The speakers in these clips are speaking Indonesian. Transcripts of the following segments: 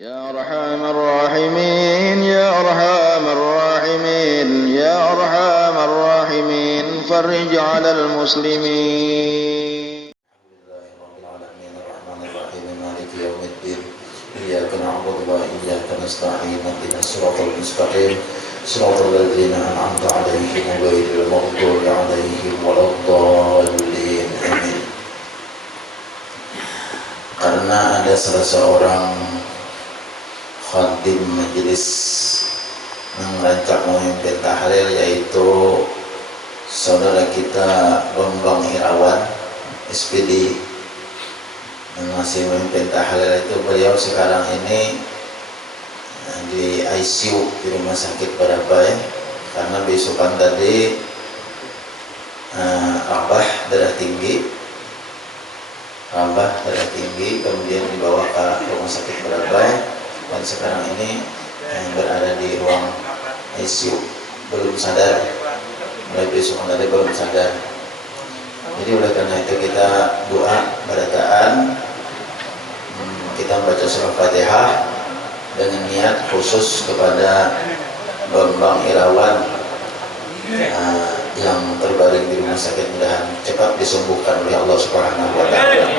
يا أرحم الراحمين يا أرحم الراحمين يا أرحم الراحمين فرج على المسلمين. لله رب العالمين الرحمن الرحيم مالك يوم الدين إياك نعبد وإياك نستعين اهدنا الصراط المستقيم صراط الذين أنعمت عليهم غير المغضوب عليهم ولا الضالين آمين. Karena ada salah seorang khadim majelis yang merancang memimpin tahlil, yaitu saudara kita Bambang Irawan SPD yang masih memimpin tahlil. Itu beliau sekarang ini di ICU di rumah sakit Barabai karena besokan tadi rabah darah tinggi, kemudian dibawa ke rumah sakit Barabai dan sekarang ini berada di ruang ICU, belum sadar, mulai besokan tadi belum sadar. Jadi oleh karena itu kita doa barataan, kita baca surah Fatihah dengan niat khusus kepada Bambang Irawan yang terbaring di rumah sakit, mudahan cepat disembuhkan oleh Allah Subhanahu wa taala.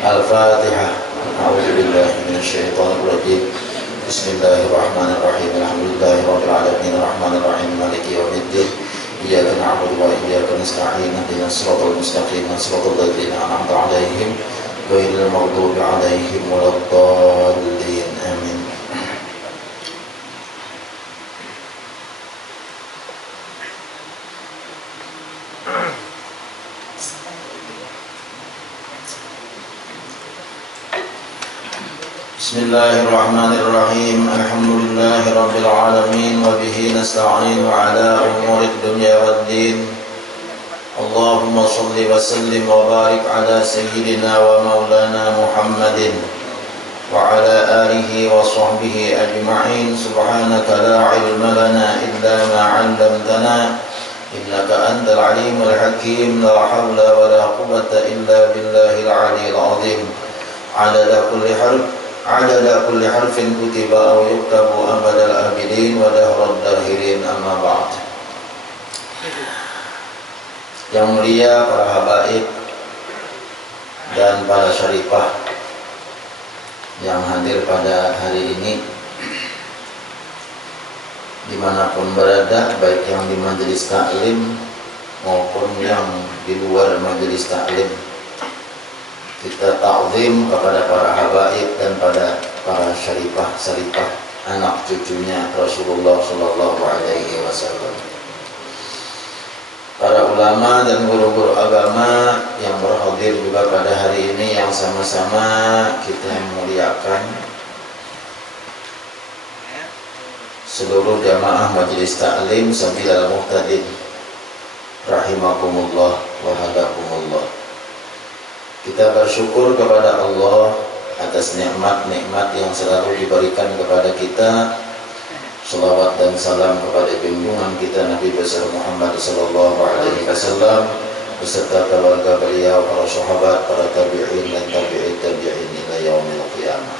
Al-Fatihah. A'udzubillahi minasyaitonir rajim. Bismillahirrahmanirrahim. Alhamdulillahirabbil alamin arrahmanir rahim maliki yaumiddin. Iyyaka na'budu wa iyyaka nasta'in ihdinas siratal mustaqim siratal ladzina an'amta 'alaihim ghairil maghdubi 'alaihim waladdallin. Amin. Bismillahirrahmanirrahim. Alhamdulillahirabbil alamin wa bihi nasta'in ala umuri dunya waddin. Allahumma shalli wa sallim wa barik ala sayyidina wa maulana Muhammadin wa ala alihi wa sahbihi ajma'in. Subhanaka la ilma lana illa ma 'allamtana innaka antal alimul hakim. La hawla wa la quwwata illa billahil 'aliyyil 'azim. Adada kulli harfin kutiba aw yuktabu abadal abidin wa dahrad dahirin, amma ba'd. Yang mulia para habaib dan para syarifah yang hadir pada hari ini dimanapun berada, baik yang di majelis taklim maupun yang di luar majelis taklim, kita ta'zim kepada para habaib dan pada para syarifah anak cucunya Rasulullah sallallahu alaihi wasallam, para ulama dan guru-guru agama yang berhadir juga pada hari ini, yang sama-sama kita muliakan, seluruh jamaah majelis taklim Sabilal Muhtadin rahimakumullah wa hadakumullah. Kita bersyukur kepada Allah atas nikmat-nikmat yang selalu diberikan kepada kita. Salawat dan salam kepada junjungan kita Nabi besar Muhammad sallallahu alaihi wasallam beserta keluarga beliau, para sahabat, para tabi'in dan tabi'in ila yaumil qiyamah.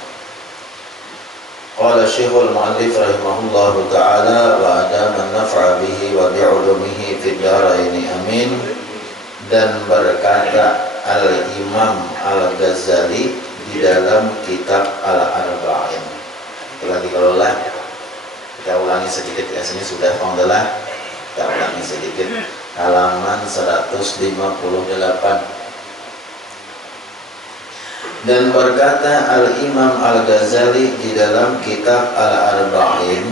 Qala Syekhul Mu'allif rahimahullahu ta'ala wa adaman naf'a bihi wa bi'ulumihi fid dharaini amin. Dan berkata Al-Imam Al-Ghazali di dalam kitab Al-Arba'in. Telah dikelola. Kita ulangi sedikit, biasanya sudah penggelah. Kita ulangi sedikit. Halaman 158. Dan berkata Al-Imam Al-Ghazali di dalam kitab Al-Arba'in,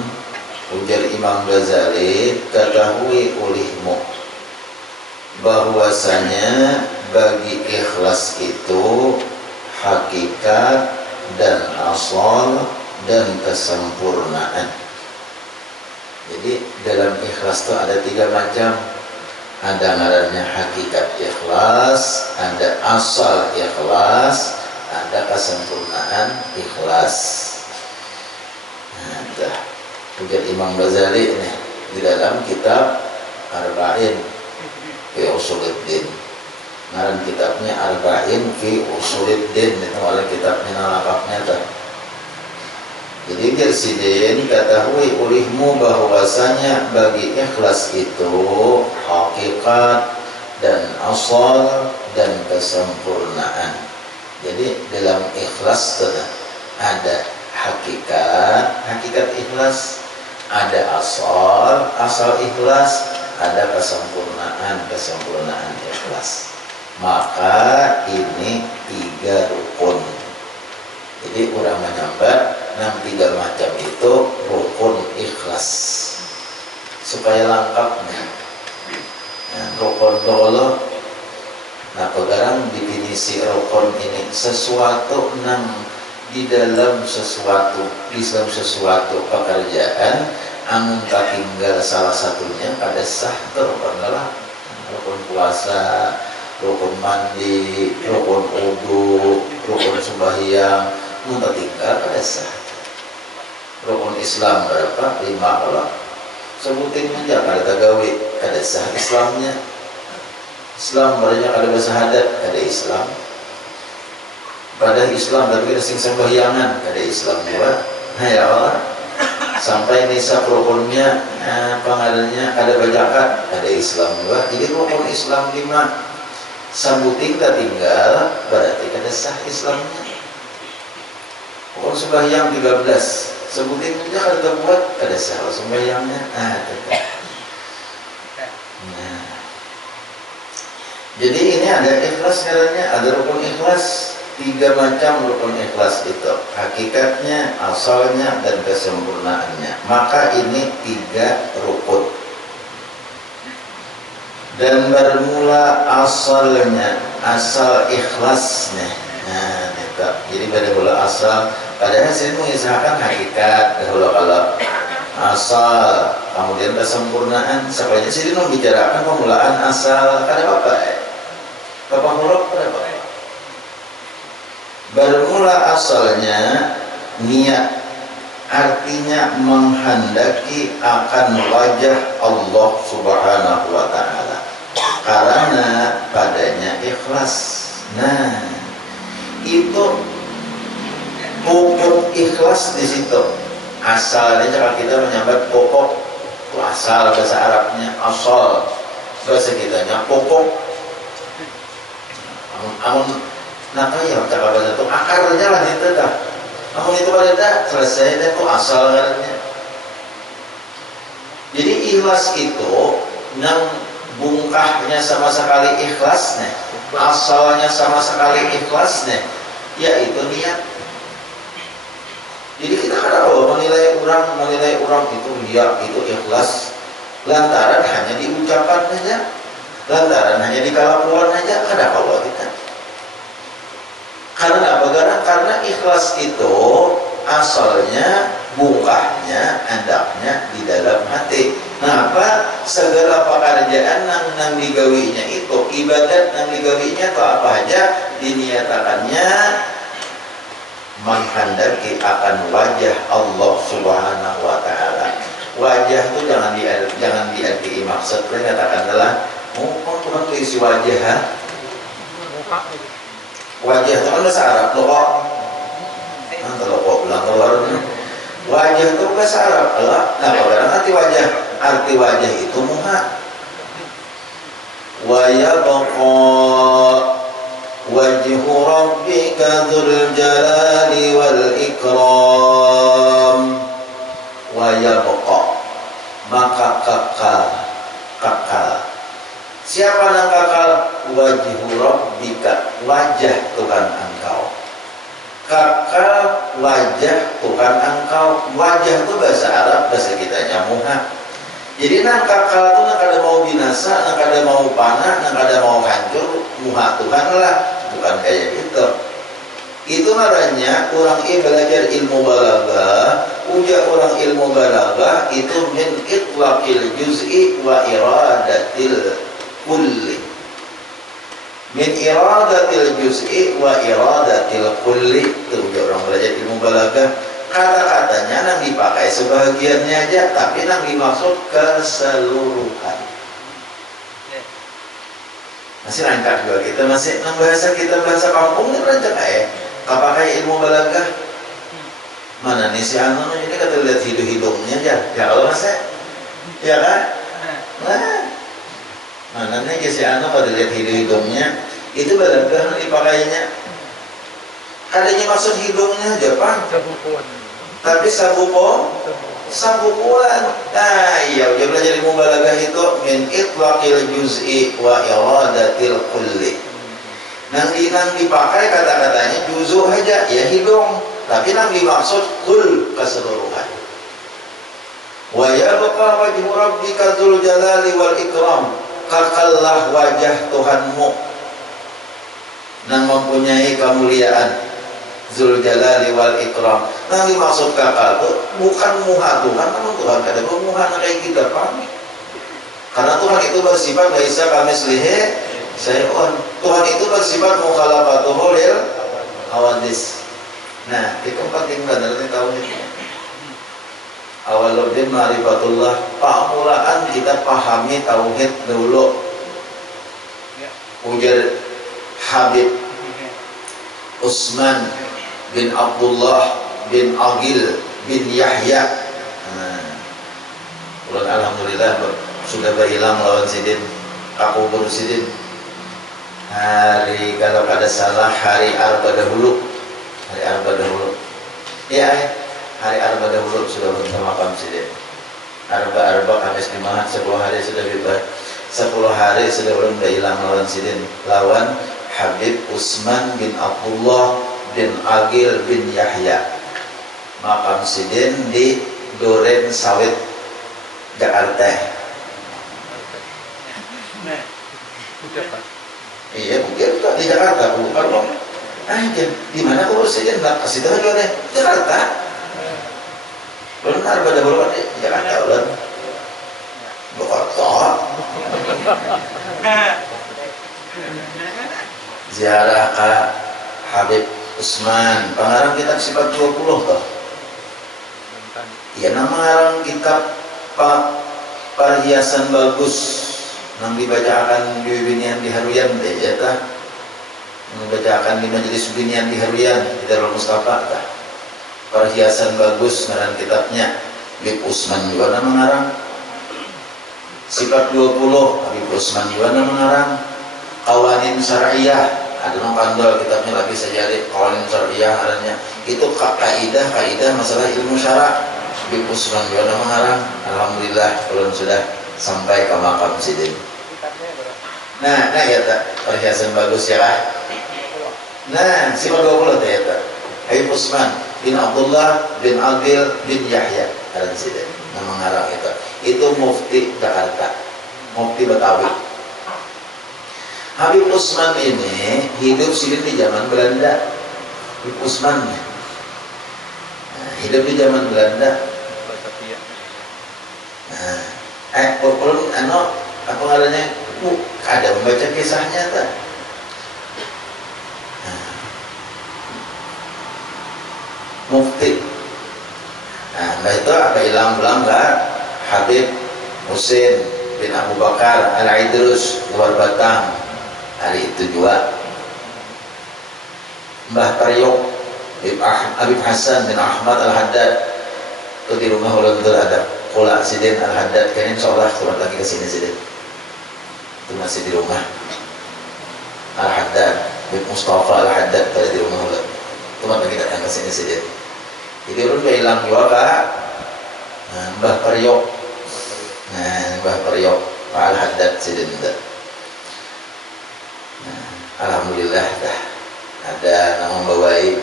ujar Imam Ghazali, ketahui olehmu bahwasanya bagi ikhlas itu hakikat dan asal dan kesempurnaan. Jadi dalam ikhlas itu ada 3 macam. Ada ngarannya hakikat ikhlas, ada asal ikhlas, ada kesempurnaan ikhlas. Nah, ujar Imam Ghazali nih di dalam kitab Arba'in fi Usuluddin. Ngaran kitabnya Arba'in fi Usuluddin, itu oleh kitabnya nalakapnya tuh. Jadi Gersidin ketahui ulihmu bahwasanya bagi ikhlas itu hakikat dan asal dan kesempurnaan. Jadi dalam ikhlas ada hakikat ikhlas, ada asal ikhlas, ada kesempurnaan ikhlas. Maka ini 3 rukun. Jadi orang menyambat 3 macam itu rukun ikhlas supaya lengkapnya. Rukun dolo. Nah, pegarang definisi rukun ini sesuatu di dalam sesuatu pekerjaan anu katinggal salah satunya pada sah terpenulah. Rukun puasa, rukun mandi, rukun wudu, rukun sembahyang anu tinggal pada sah. Rukun Islam berapa? 5 kalau sebutin aja kada tagawi kada sah Islamnya. Islam banyak ada bersahadat kada Islam. Pada Islam tapi ada sing sembahyangan kada Islam juga. Nah ya Allah. Sampai nisab rukunnya pengadanya ada bajakan ada Islam juga. Jadi rukun Islam 5 sambuting tak tinggal berarti kada sah Islamnya. Rukun sembahyang 13 sebutin aja kalau terbuat ada salah sembahyangnya. Jadi ini ada ikhlas caranya, ada rukun ikhlas, 3 macam rukun ikhlas itu, hakikatnya, asalnya, dan kesempurnaannya. Maka ini 3 rukun. Dan bermula asalnya, asal ikhlasnya. Nah, itu. Jadi bermula asal. Padahal saya mengisahkan hakikat dahulu kalau asal, kemudian kesempurnaan. Sebenarnya sini membicarakan pemulaan asal. Ada apa? Bapak huruf ada apa? Bermula asalnya niat, artinya menghendaki akan wajah Allah Subhanahu wa Ta'ala karena padanya ikhlas. Nah, itu pokok ikhlas di situ. Asalnya kalau kita menyambat pokok, itu asal bahasa Arabnya, asal bahasa kitanya pokok. Amun nakaya cakap bahasa itu akarnya lah itu dah. Amun itu pada selesai itu asal karena. Jadi ikhlas itu nang bungkahnya sama sekali ikhlasnya, asalnya sama sekali ikhlasnya, yaitu niat. Jadi kita kadang menilai orang itu dia itu ikhlas lantaran hanya diucapkan saja, lantaran hanya dikalakuan saja, kadang kalau kita. Karena apa? Karena ikhlas itu asalnya, bungkahnya, andaknya di dalam hati. Nah, apa segala pekerjaan nang digawinya itu ibadat nang digawinya atau apa aja diniatakannya menghendaki akan wajah Allah Subhanahu wa Ta'ala. Wajah itu jangan diarti maksudnya katakanlah Tuhan tuh isi wajah ha? Wajah itu kan bahasa Arab loh. Kalau kok bilang keluar wajah itu bahasa Arab lah. Nah, kalau arti wajah itu muha. Wa yabqa wajhu rabbika dzul jalali wal ikram. Wa yabqa, maka kekal. Siapa yang kekal? Wajhu rabbika, wajah Tuhan engkau. Kekal wajah Tuhan engkau. Wajah itu bahasa Arab, bahasa kitanya muha. Jadi nang kakal itu nang kada mau binasa, nang kada mau panah, nang kada mau hancur, muha Tuhan lah, bukan kayak gitu. Itu namanya orang belajar ilmu balaghah, ujar orang ilmu balaghah itu min itlaqil juz'i wa iradatil kulli. Min iradatil juz'i wa iradatil kulli, itu ujar orang belajar ilmu balaghah. Kata-katanya nang dipakai sebagiannya aja, tapi nang dimaksud keseluruhan. Masih rancak juga kita, masih nang bahasa kita bahasa kampung ini rancak ya. Kapakai ilmu balaghah, Mana nih si Anu ini kata lihat hidungnya aja. Ya Allah Mas ya kan? Nah, mana nih si Anu pada lihat hidungnya itu barangkali dipakainya. Adanya maksud hidungnya aja Pak. Tapi sabukuan. Nah, iya dia belajar ilmu balaghah itu min itlaqil juz'i wa iradatil kulli. Nang dipakai kata-katanya juzu aja ya hidung, tapi nang dimaksud kul keseluruhan. Wa yabqa wajhu rabbika dzul jalali wal ikram. Kakallah wajah Tuhanmu nang mempunyai kemuliaan. Dzul jalali wal ikram. Nang dimaksud kakal itu bukan muha Tuhan, namun Tuhan ada muha kayak kita pahami. Karena Tuhan itu bersifat laisa kamitslihi syai'un. Tuhan itu bersifat mukhalafatuhu lil hawadis. Nah, itu penting benar nih tahu ini. Awaludin ma'rifatullah, pamulaan kita pahami tauhid dulu. Ujar Habib Utsman bin Abdullah bin Aqil bin Yahya. Alhamdulillah sudah berhilang lawan sidin. Aku bersidin hari kalau ada salah hari Arba dahulu. Iya, hari Arba dahulu sudah minta makam sidin. Arba Kamis Jumat 10 hari sudah bebas. 10 hari sudah belum hilang lawan sidin. Lawan Habib Utsman bin Abdullah bin Aqil bin Yahya. Makam sidin di Duren Sawit, Jakarta. Iya, mungkin di Jakarta, bukan dong. Di mana aku presiden? Kasih tahu juga deh, Jakarta. Benar pada berulang di Jakarta, udah. Jakarta. Ziarah ke Habib Utsman, pengarang kitab sifat 20 toh. Iya, nama ngarang kitab perhiasan bagus. Nang dibacakan di binian di Haruyan deh ya tah. Membacakan di majelis binian di Haruyan di Darul Mustafa tah. Perhiasan bagus ngaran kitabnya Habib Utsman juga nama ngarang. Sifat 20 Habib Utsman juga nama ngarang. Qawanin Syar'iyah ada pandol kitabnya lagi sejarah Qawanin Syar'iyah adanya. Itu kaidah masalah ilmu syara. Habib Utsman juga nama ngarang. Alhamdulillah belum sudah sampai ke makam sidin. Nah ya tak perhiasan bagus ya lah. Nah sifat 20 ya tak. Habib Utsman bin Abdullah bin Aqil bin Yahya ada sidin. Nama ngarang itu mufti Jakarta, mufti Betawi. Habib Utsman ini hidup sidin di zaman Belanda. Habib Utsman hidup di zaman Belanda. Apa ngarannya? Ada membaca kisahnya tak? Mufti. Nah itu apa hilang nggak? Habib Husain bin Abu Bakar Al-Idrus luar Batang. Hari itu juga Mbah Taryok Habib Hasan bin Ahmad Al-Haddad itu di rumah ulun ada Kula Sidin Al-Haddad, kayaknya insyaAllah keluar lagi ke sini Sidin. Itu masih di rumah Al-Haddad, Habib Mustafa Al-Haddad pada di rumah ulat. Itu lagi datang ke sini Sidin. Jadi orang udah hilang juga kak. Mbah Taryok, Mbah Taryok Al-Haddad Sidin. Alhamdulillah dah. Ada nama Mbawai,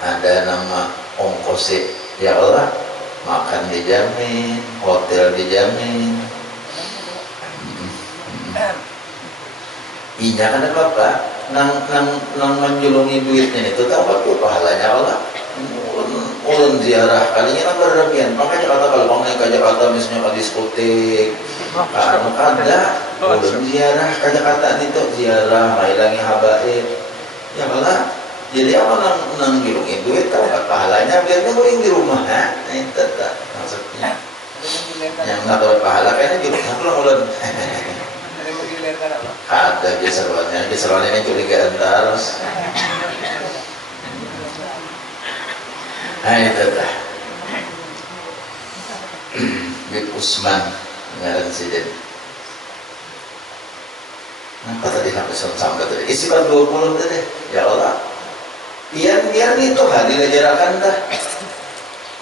ada nama Ongkose. Ya Allah, makan dijamin, hotel dijamin. Iya kan bapak, nang menjulungi duitnya itu tahu apa pahalanya Allah. Ulun ziarah kalinya nang berlebihan. Makanya kata kalau bang naik ke Jakarta misalnya ke diskotik, anu kada, ulun ziarah ke Jakarta itu ziarah, mailangi habaib. Ya Allah. Jadi apa nang ngilungin duit tahu nggak pahalanya biarnya nguling di rumah ya, itu tak maksudnya. Yang nggak dapat pahala kayaknya di rumah pulang ulan. Ada geserannya ini curigaan terus. Nah itu dah. Bib Usman ngaran siden. Apa tadi sampai sampai tadi? Sifat 20 tadi. Ya Allah. Biar itu dilajarakan dah.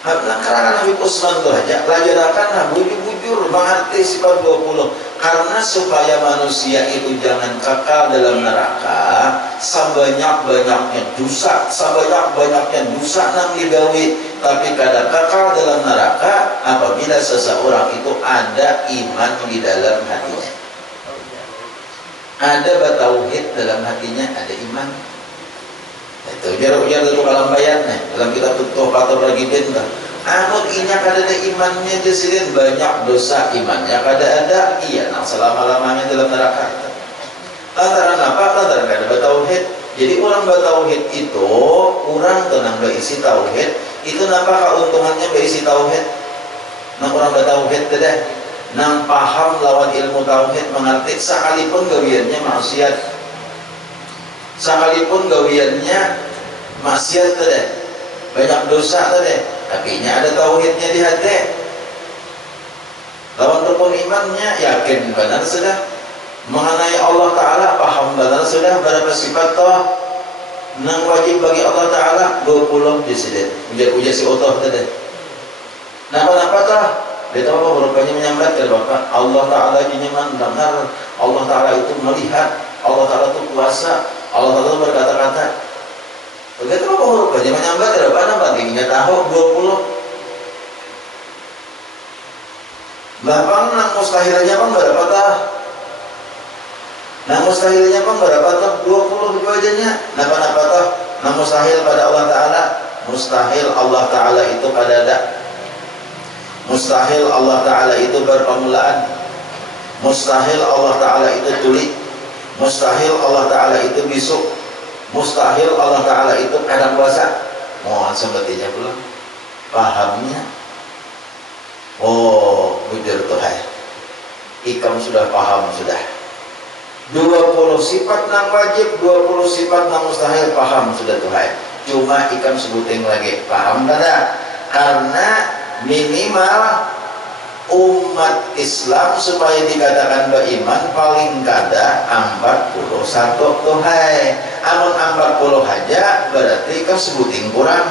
Karena Habib Usman itu aja lajarakan bujur mengerti sifat 20 karena supaya manusia itu jangan kekal dalam neraka sebanyak-banyaknya dosa nang digawi, tapi kada kekal dalam neraka apabila seseorang itu ada iman di dalam hatinya, ada batauhid dalam hatinya, ada iman. Itu ujar itu dalam bayarnya dalam kitab Tutup atau lagi bentah. Amun inya kada ada imannya jesirin banyak dosa imannya kada ada, iya nang selama-lamanya dalam neraka. Lantaran apa? Lantaran kada bertauhid. Jadi orang bertauhid itu orang tenang berisi tauhid itu nampak keuntungannya berisi tauhid. Nang orang bertauhid tidak nang paham lawan ilmu tauhid mengerti sekalipun gawiannya maksiat, sekalipun gawiannya maksiat tadi banyak dosa tadi, tapi nya ada tauhidnya di hati, lawan rukun imannya yakin benar sudah mengenai Allah Ta'ala, paham benar sudah berapa sifat toh nang wajib bagi Allah Ta'ala 20 di sini ujar si otoh tadi. Napa toh dia tahu apa rupanya menyambat ke Bapak Allah Ta'ala jinyaman dengar, Allah Ta'ala itu melihat, Allah Ta'ala itu kuasa, Allah Ta'ala berkata-kata. Begitu apa rupanya menyambat ke Bapak tingginya tahu 20 Bapak nang mustahilnya pun berapa tah? Nang mustahilnya pun berapa tah? 20 wajahnya. Napa tah? Nang mustahil pada Allah Ta'ala, mustahil Allah Ta'ala itu pada ada. Mustahil Allah Ta'ala itu berpermulaan, mustahil Allah Ta'ala itu tuli, mustahil Allah Ta'ala itu bisuk, mustahil Allah Ta'ala itu kadang puasa. Mohon sebetulnya pula pahamnya. Oh bujur Tuhan, ikam sudah paham sudah 20 sifat nang wajib, 20 sifat nang mustahil paham sudah Tuhan. Cuma ikam sebuting lagi paham kada? Karena minimal umat Islam supaya dikatakan beriman paling kada 41 Tuhai. Amun 40 aja berarti kan sebuting kurang.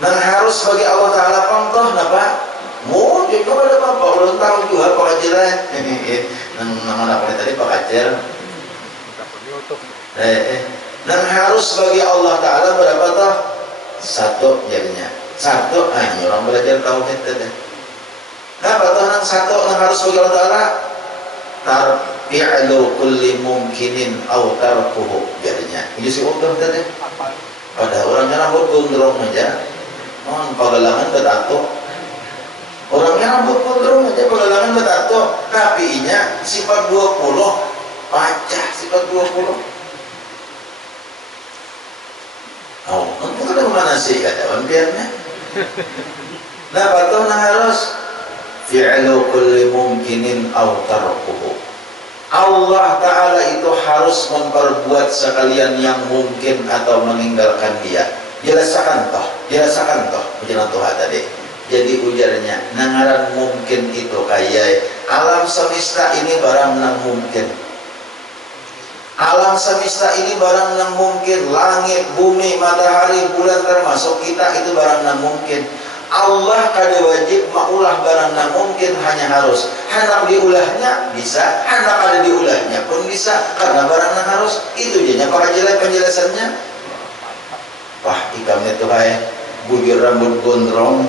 Nah harus bagi Allah Ta'ala contoh napa? Mau juga ada apa? Belum tahu juga Pak Kacir. Nang anak tadi Pak Kacir. Dan harus bagi Allah Ta'ala berapa toh? 1 jadinya 1, orang belajar tauhid tadi. Kenapa toh nang 1 nang harus bagi Allah Ta'ala? Tarfi'lu kulli mumkinin aw tarkuhu jadinya. Ini si utuh tadi. Pada orangnya rambut gondrong aja, pagalangan bertato. Orangnya rambut gondrong aja, pagalangan bertato. Tapi inya sifat 20 pacah sifat 20. Oh, itu kan mana sih kata biarnya. Nah, betul nah harus fi'lu kulli mumkinin aw tarkuhu. Allah Ta'ala itu harus memperbuat sekalian yang mungkin atau meninggalkan dia. Jelaskan toh ujian Tuhan tadi. Jadi ujarnya nangaran mungkin itu kayak alam semesta ini barang nang mungkin. Alam semesta ini barang yang mungkin, langit, bumi, matahari, bulan termasuk kita itu barang yang mungkin. Allah kada wajib maulah barang yang mungkin, hanya harus hendak diulahnya bisa, hendak ada diulahnya pun bisa karena barang yang harus. Itu jadinya penjelasannya. Wah ikam itu kayak bujur rambut gondrong,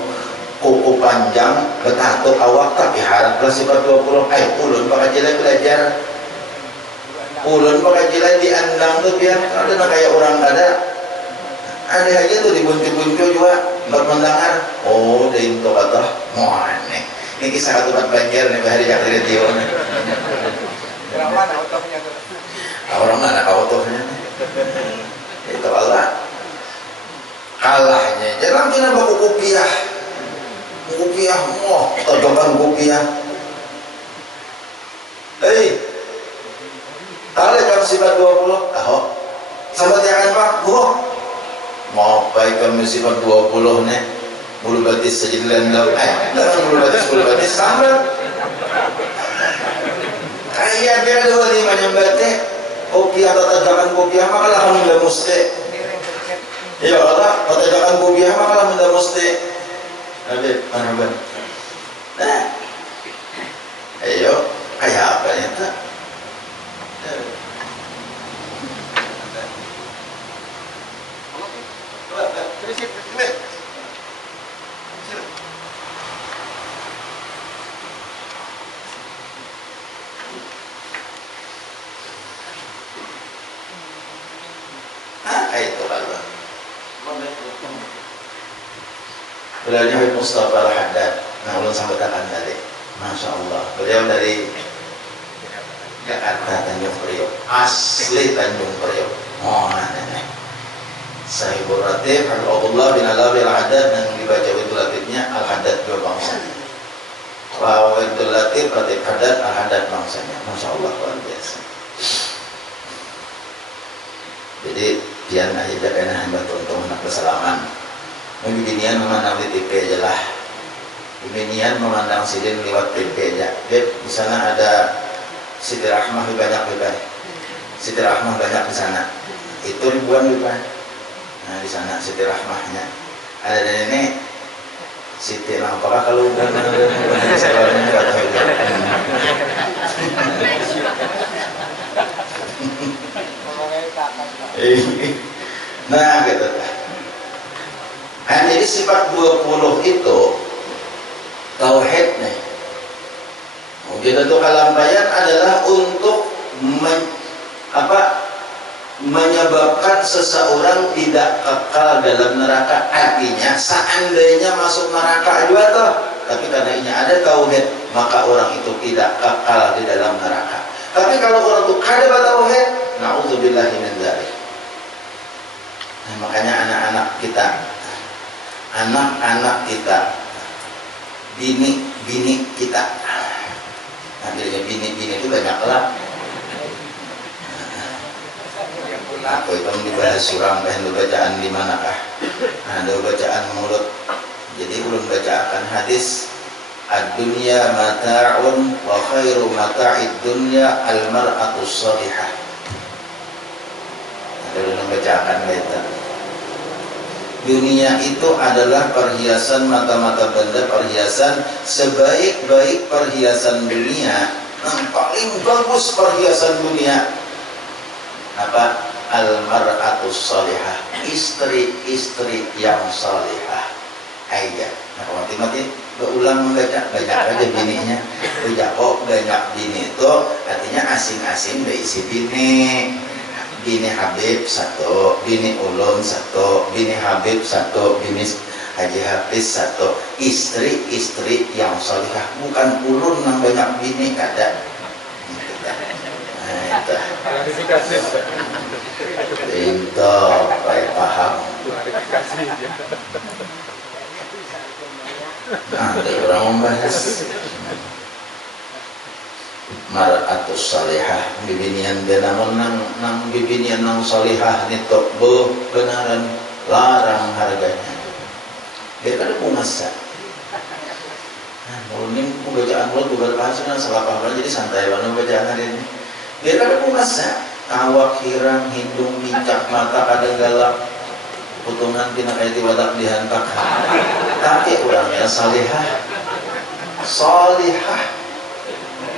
kuku panjang, bertato awak tapi haraplah sifat 20. Ulun pakai jelek belajar. Ulun pakai jilai diandang tuh biar ada kayak orang ada aja tuh dibuncu-buncu juga bermendangan. Oh dari itu kata mau aneh ini kisah tempat banjir nih bahari jak dari Tio nih. Orang mana otohnya tuh? Orang mana otohnya? Itu Allah kalahnya jangan kena baku kupiah mau tojokan kupiah. Hei, kalau kan sifat 20, tahu. Sahabat yang akan sifat gua mau baik kami sifat 20 nih bulu batis saja dilandau bulu batis sama kaya dia dua lima nyambate kopi atau tajakan kopi makalah kami dah mesti ya Allah tajakan kopi makalah kami dah mesti Habib mana nah ayo kayak apa ya tak itu kalau beliau Habib Mustafa Al-Haddad nah ulun sampaikan tadi Masya Allah beliau dari Jakarta Tanjung Priok asli Tanjung Priok nenek Sahibul Ratib Abdullah bin Alawi Al-Haddad yang dibaca Widul Latifnya Al-Haddad dua bangsanya Widul Latif Ratib Haddad Al-Haddad bangsanya Masya Allah luar biasa jadi pian aja kena hamba untuk anak kesalaman beginian memandang di TV aja lah beginian memandang sidin lewat TV aja di sana ada Siti Rahmah banyak juga Siti Rahmah banyak di sana itu ribuan juga nah di sana Siti Rahmahnya ada dan ini Siti apakah kalau udah sekolahnya nggak tahu ya nah gitu nah jadi sifat 20 itu tauhid nih kita tuh kalampayan adalah untuk menyebabkan seseorang tidak kekal dalam neraka artinya seandainya masuk neraka juga toh tapi karena ini ada tauhid maka orang itu tidak kekal di dalam neraka tapi kalau orang itu kada tauhid na'udzubillahi min dzalik nah, makanya anak-anak kita bini kita nah bini itu banyak lah aku itu dibahas surang bahan bacaan di manakah ada bacaan mulut jadi belum bacakan hadis ad-dunya mata'un wa khairu mata'id dunya al-mar'atu salihah ada belum bacakan kita dunia itu adalah perhiasan mata-mata benda perhiasan sebaik-baik perhiasan dunia yang paling bagus perhiasan dunia apa al-mar'atus salihah istri-istri yang salihah aja nah mati-mati berulang membaca banyak aja bininya banyak bini itu artinya asing-asing berisi bini Habib satu bini ulun satu bini Habib satu bini Haji Hafiz satu istri-istri yang salihah bukan ulun yang banyak bini kada itu baik paham ada orang membahas mar'atus salihah bibinian dia namun nang bibinian nang salihah nitok benaran larang harganya dia kada pungasa mungkin pembacaan mulut berbahasa salah paham jadi santai banget bacaan hari ini dia kada pungasa awak hirang hidung pincak mata kada galak putungan tina kaya tiwadak dihantak tapi orangnya salihah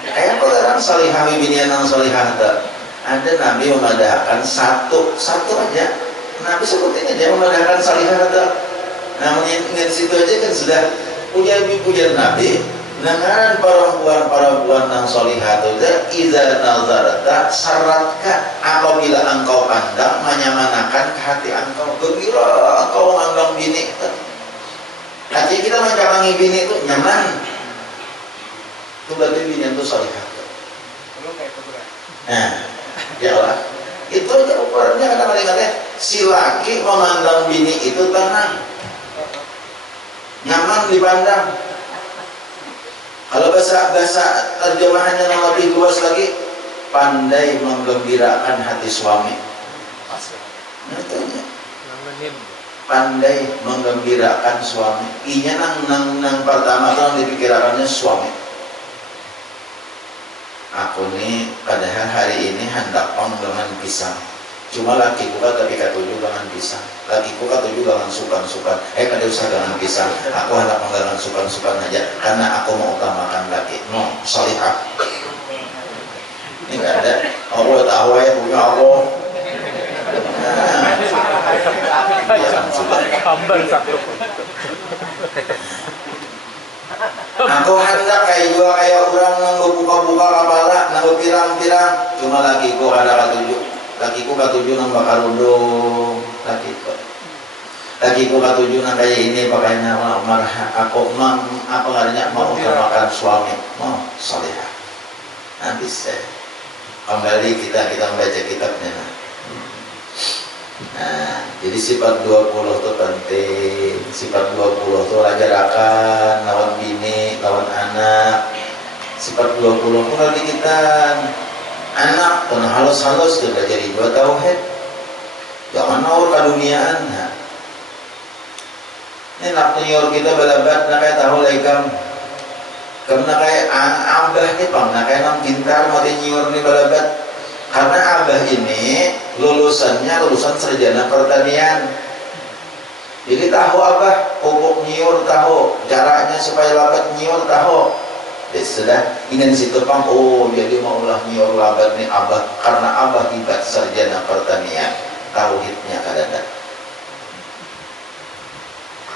kayak apa orang salihah bibinian yang salihah ada Nabi memadahkan satu aja Nabi sepertinya dia memadahkan salihah namun yang situ aja kan sudah pujar Nabi dengan perempuan yang salihah itu iza nazarata syaratkan apabila engkau pandang menyamanakan ke hati engkau gembira engkau menganggap bini artinya kita mencamangi bini itu nyaman itu berarti bini itu salihah nah ya Allah itu aja ukurannya kadang-kadang si laki memandang bini itu tenang nyaman dipandang kalau bahasa terjemahannya yang lebih luas lagi pandai menggembirakan hati suami nah, itu Pandai menggembirakan suami. Inya nang pertama tuh dipikirakannya suami. Aku nih padahal hari ini hendak dengan pisang. Cuma lakiku kata katuju dengan pisang. Lakiku katuju dengan sukan-sukan. Kada usah dengan pisang. Aku hendak dengan sukan-sukan aja. Karena aku mau utamakan laki. No, salihah. Ini nggak ada. Allah tahu ya punya Allah. Aku hendak kayak orang nang buka-buka kepala, nang pirang-pirang. Cuma lakiku ada katuju nang bakarudung. Lakiku katuju nang kayak ini pakainya marah. Aku ngaranya mau makan suami. Mau salihah. Nanti saya kembali kita membaca kitabnya. Nah, jadi sifat 20 itu penting. Sifat 20 itu ajarakan lawan bini, lawan anak. Sifat 20 itu kalau kita anak pun halus-halus sudah jadi dua tauhid. Jangan ngawur keduniaan. Nah. Ini nak nyor kita balabat nak kayak tahu laikam. Karena kayak abah nih pang, nak kayak nang pintar mau nyor nih balabat. Karena abah ini lulusan sarjana pertanian. Jadi tahu abah pupuk nyiur, tahu caranya supaya labat nyiur, tahu. Sudah ingin situ pang, oh jadi maulah nyiur labat nih abah karena abah tiba sarjana pertanian. Tauhidnya kadang-kadang.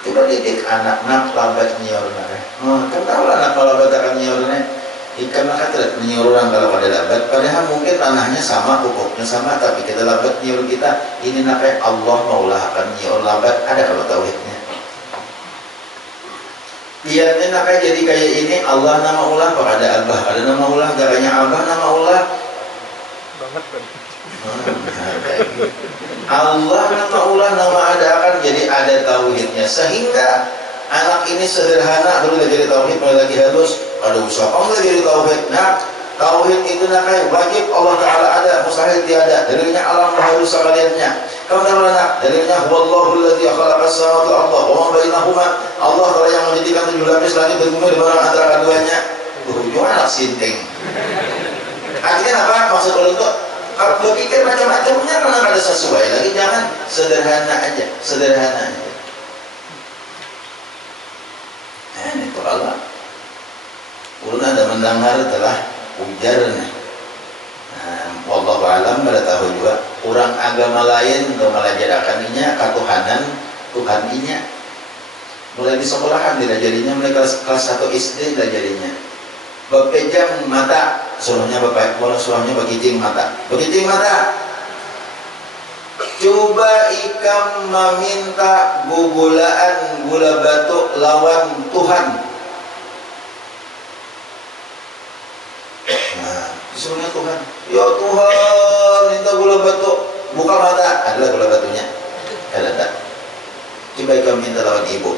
Coba didik anak-anak labat nyiur nih. Kan tahu lah anak labat akan nyiur nih. Ikan maka tidak menyuruh orang kalau pada labat, padahal mungkin tanahnya sama, pupuknya sama, tapi kita labat nyuruh kita ini nakai Allah maulah akan nyuruh labat, ada kalau tauhidnya. Ianya nakai jadi kayak ini Allah nama ulah, pada abah ada nama ulah, garanya abah nama ulah. Banget kan? Allah nama ulah nama ada akan jadi ada tauhidnya sehingga anak ini sederhana dulu jadi tauhid mulai lagi halus. Ada usaha apa jadi tauhid? Nah, tauhid itu nakai wajib Allah Taala ada, mustahil tiada. Dalilnya alam harus sekaliannya. Kamu tahu nak? Dalilnya Wallahu alladzi khalaqas samawati wal arda wa ma bainahuma. Allah Taala yang menjadikan 7 lapis langit dan bumi di mana antara keduanya. Gimana sinting? Artinya apa? Maksud Allah itu kalau berpikir macam-macamnya karena ada sesuai lagi, jangan sederhana aja, sederhana aja. Ini itu Allah. Ulun ada mendengar telah ujar nih. Wallahu alam pada tahu juga orang agama lain untuk melajarakannya ketuhanan Tuhan inya. Mulai di sekolahan dilajarinya mulai kelas 1 SD dilajarinya. Bapejam mata suruhnya bapak, kalau suruhnya begicing mata. Begicing mata. Coba ikam meminta gugulaan gula batu lawan Tuhan. Nah, disuruhnya Tuhan. Ya Tuhan, minta gula batu. Buka mata, adalah gula batunya. Ada. Coba ikam minta lawan ibu.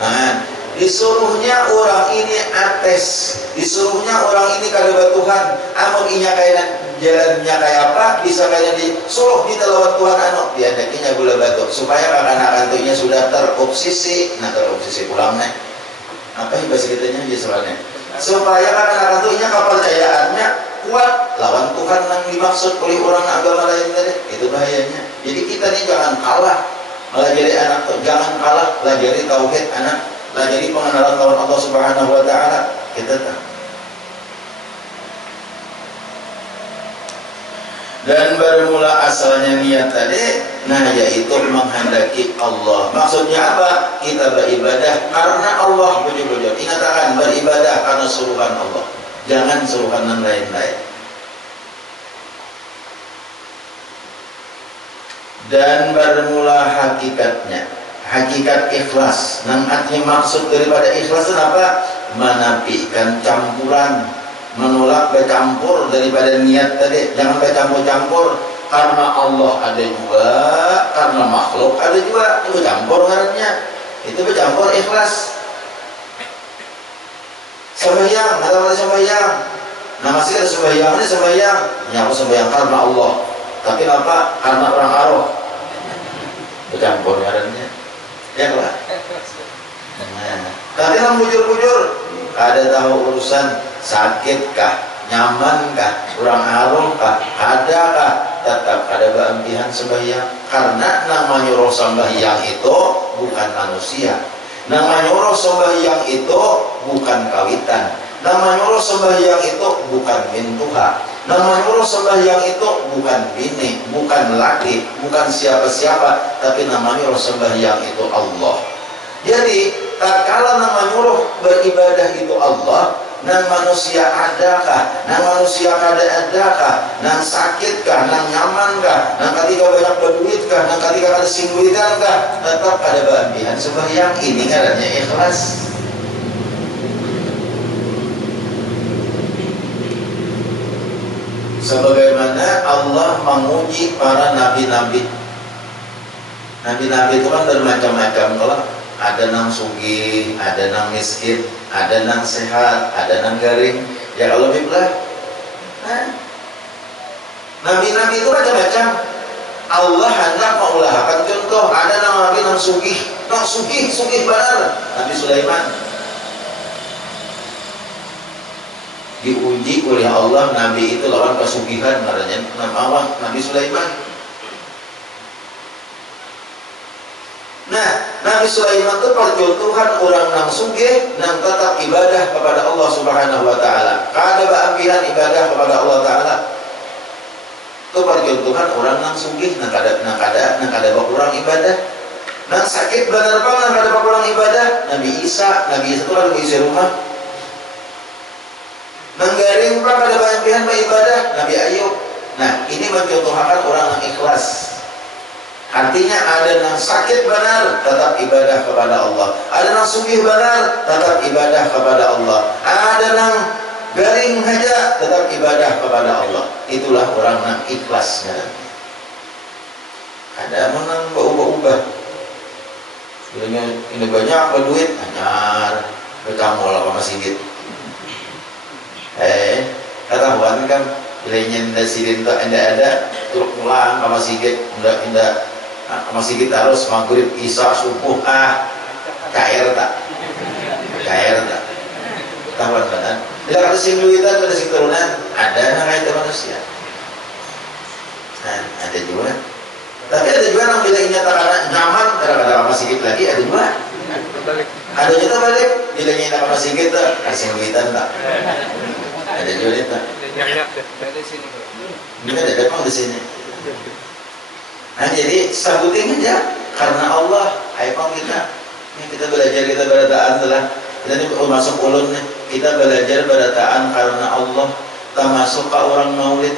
Nah, disuruhnya orang ini ates. Disuruhnya orang ini kada Tuhan. Amun inya kayak jalannya kayak apa, bisa kayak disuruh minta lawan Tuhan anu. Diadakinya gula batu supaya anak anaknya sudah terobsesi. Nah, terobsesi pulangnya. Apa bahasa kitanya aja soalnya. Supaya anak anaknya kepercayaannya kuat lawan Tuhan yang dimaksud oleh orang agama lain tadi. Itu bahayanya. Jadi kita nih jangan kalah melajari anak, jangan kalah pelajari tauhid anak, pelajari pengenalan lawan Allah Subhanahu wa taala. Kita tahu. Dan bermula asalnya niat tadi, nah yaitu menghendaki Allah. Maksudnya apa? Kita beribadah karena Allah. Bujur-bujur ingatkan beribadah karena suruhan Allah, jangan suruhan yang lain-lain. Dan bermula hakikatnya, hakikat ikhlas. Nang artinya maksud daripada ikhlas itu apa? Menafikan campuran, menolak bercampur daripada niat tadi. Jangan bercampur-campur karena Allah ada juga, karena makhluk ada juga. Itu campur ngarannya. Itu bercampur ikhlas. Sembahyang, ada sembahyang. Nah masih ada sembahyang, ini sembahyang. Ya aku sembahyang karena Allah. Tapi apa? Karena orang arwah. campur ngarannya ya lah. Nah, tapi yang bujur-bujur ada tahu urusan sakit kah, nyaman kah, kurang harum kah, ada kah, tetap ada keampihan sembahyang. Karena namanya roh sembahyang itu bukan manusia, namanya roh sembahyang itu bukan kawitan, namanya roh sembahyang itu bukan mintuha, namanya roh sembahyang itu bukan bini, bukan laki, bukan siapa-siapa, tapi namanya roh sembahyang itu Allah. Jadi tatkala nama nyuruh beribadah itu Allah, nang manusia adakah, nang manusia kada adakah, nang sakitkah, nang nyamankah, nang ketika banyak berduitkah, nang ketika ada singguitankah, tetap ada keampihan sembahyang. Ini ngarannya ikhlas. Sebagaimana Allah menguji para nabi-nabi. Nabi-nabi itu kan bermacam-macam. Kalau ada nang sugih, ada nang miskin, ada nang sehat, ada nang garing. Ya Allah bilang, nabi-nabi itu macam-macam. Allah hendak mengulahkan contoh. Ada nang nabi nang sugih benar. Nabi Sulaiman diuji oleh Allah. Nabi itu lawan kesugihan, namanya Nabi Sulaiman. Nah, Nabi Sulaiman itu percontohan orang nang sugih nang tetap ibadah kepada Allah Subhanahu wa taala. Kada beampihan ibadah kepada Allah taala. Itu percontohan orang nang sugih nang kada berkurang ibadah. Nang sakit benar apa nang kada berkurang ibadah? Nabi Isa itu kan isi rumah. Nang garing apa kada beampihan ibadah? Nabi Ayub. Nah, ini mencontohkan orang yang ikhlas. Artinya ada yang sakit benar, tetap ibadah kepada Allah. Ada yang sugih benar, tetap ibadah kepada Allah. Ada yang garing saja, tetap ibadah kepada Allah. Itulah orang yang ikhlas. Ada yang berubah-ubah. Ini banyak berduit, hanyar berkamul apa masjid. Ketahuan kan, bilangnya nda sidin tak ada, turut pulang sama masjid, nda masih kita harus maghrib, isya, subuh, cair tak tahuan kan. Bila ada singluitan, ada sing turunan, ada yang kait manusia. Nah, ada juga. Tapi ada juga yang bila nyatakan nyaman, kadang-kadang masih lagi ada juga. Ada juga balik, bila nyatakan masih kita, ada singluitan tak. Ada juga itu. Ini ada memang di sini. Nah, jadi sabutin aja karena Allah. Ayo kita belajar, kita berataan telah kita ini masuk ulun nih. Kita belajar berataan karena Allah. Kita masuk ke orang maulid.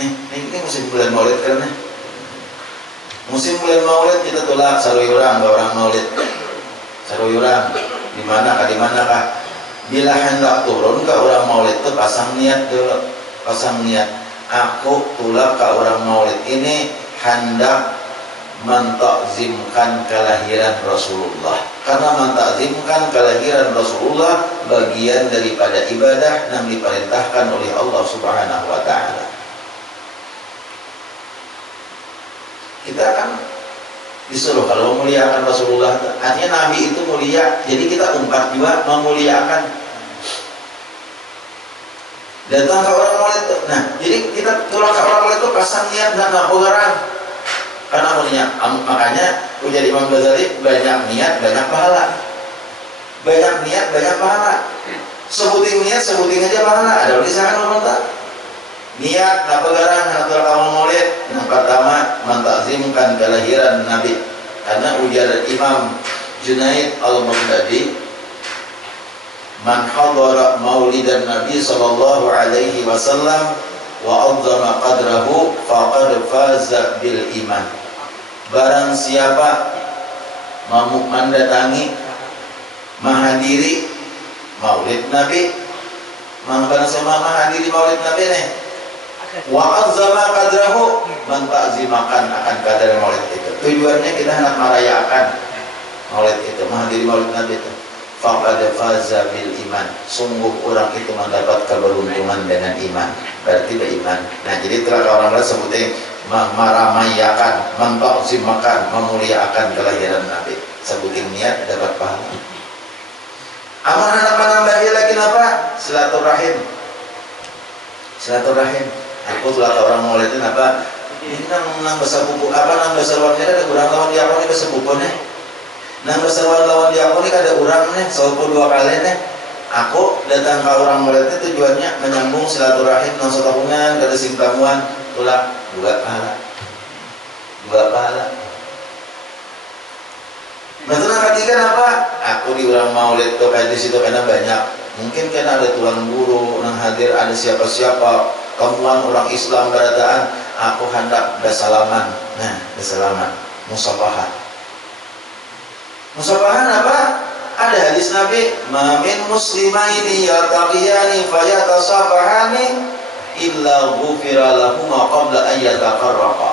Ini musim bulan maulid karena musim bulan maulid kita tolak saruyurang ke orang maulid. Saruyurang di mana kah? Bila hendak turun ke orang maulid itu pasang niat dulu, pasang niat. Aku tulak ke orang maulid ini hendak mentakzimkan kelahiran Rasulullah. Karena mentakzimkan kelahiran Rasulullah bagian daripada ibadah yang diperintahkan oleh Allah Subhanahu wa taala. Kita kan disuruh kalau memuliakan Rasulullah, artinya Nabi itu mulia, jadi kita umat juga memuliakan. Datang ke orang maulid itu. Nah, jadi kita tulak ke orang maulid itu pasang niat dan orang. Karena makanya ujar Imam Ghazali, banyak niat banyak pahala. Banyak niat banyak pahala. Sebutin niat, sebutin aja pahala. Ada tulisan orang tak? Niat apa garang tulak ke orang maulid. Yang pertama mentakzimkan kelahiran Nabi. Karena ujar Imam Junaid al-Baghdadi, man hadara maulidan Nabi sallallahu alaihi wasallam wa 'azzama qadrahu faqad faza bil iman. Barang siapa mendatangi, menghadiri maulid Nabi, menghadiri maulid Nabi nih, wa 'azzama qadrahu, menta'zimakan akan kadar maulid itu. Tujuannya kita hendak merayakan maulid itu, menghadiri maulid Nabi itu. Faqad faza bil iman, sungguh orang itu mendapat keberuntungan dengan iman, berarti beriman. Nah, jadi telah orang lain sebutin meramayakan, mentakzimakan, memuliakan kelahiran Nabi. Sebutin niat dapat pahala. Amal anak menambahi lagi apa? Silaturahim. Silaturahim. Aku tuh kata orang maulidin apa? Ini nang bahasa buku apa? Nang bahasa lawannya ada kurang lawan diakon ini bahasa buku nih. Nang bahasa lawan diakon ini ada urang nih. Sopo 2 kali nih. Aku datang ke orang maulidin tujuannya menyambung silaturahim nang setahunan kada sing tamuan tulang 2 pahala. 2 pahala. Betul ketiga apa? Aku di orang maulid tuh kayak di situ karena banyak. Mungkin karena ada tuan guru, nang hadir ada siapa-siapa, kamuan orang Islam berataan. Aku hendak bersalaman. Nah, bersalaman, musafahat. Musafahan apa? Ada hadis Nabi, "Mamin muslimaini yaltaqiyani fayatasafahani illa ghufira lahuma qabla an yatafarraqa."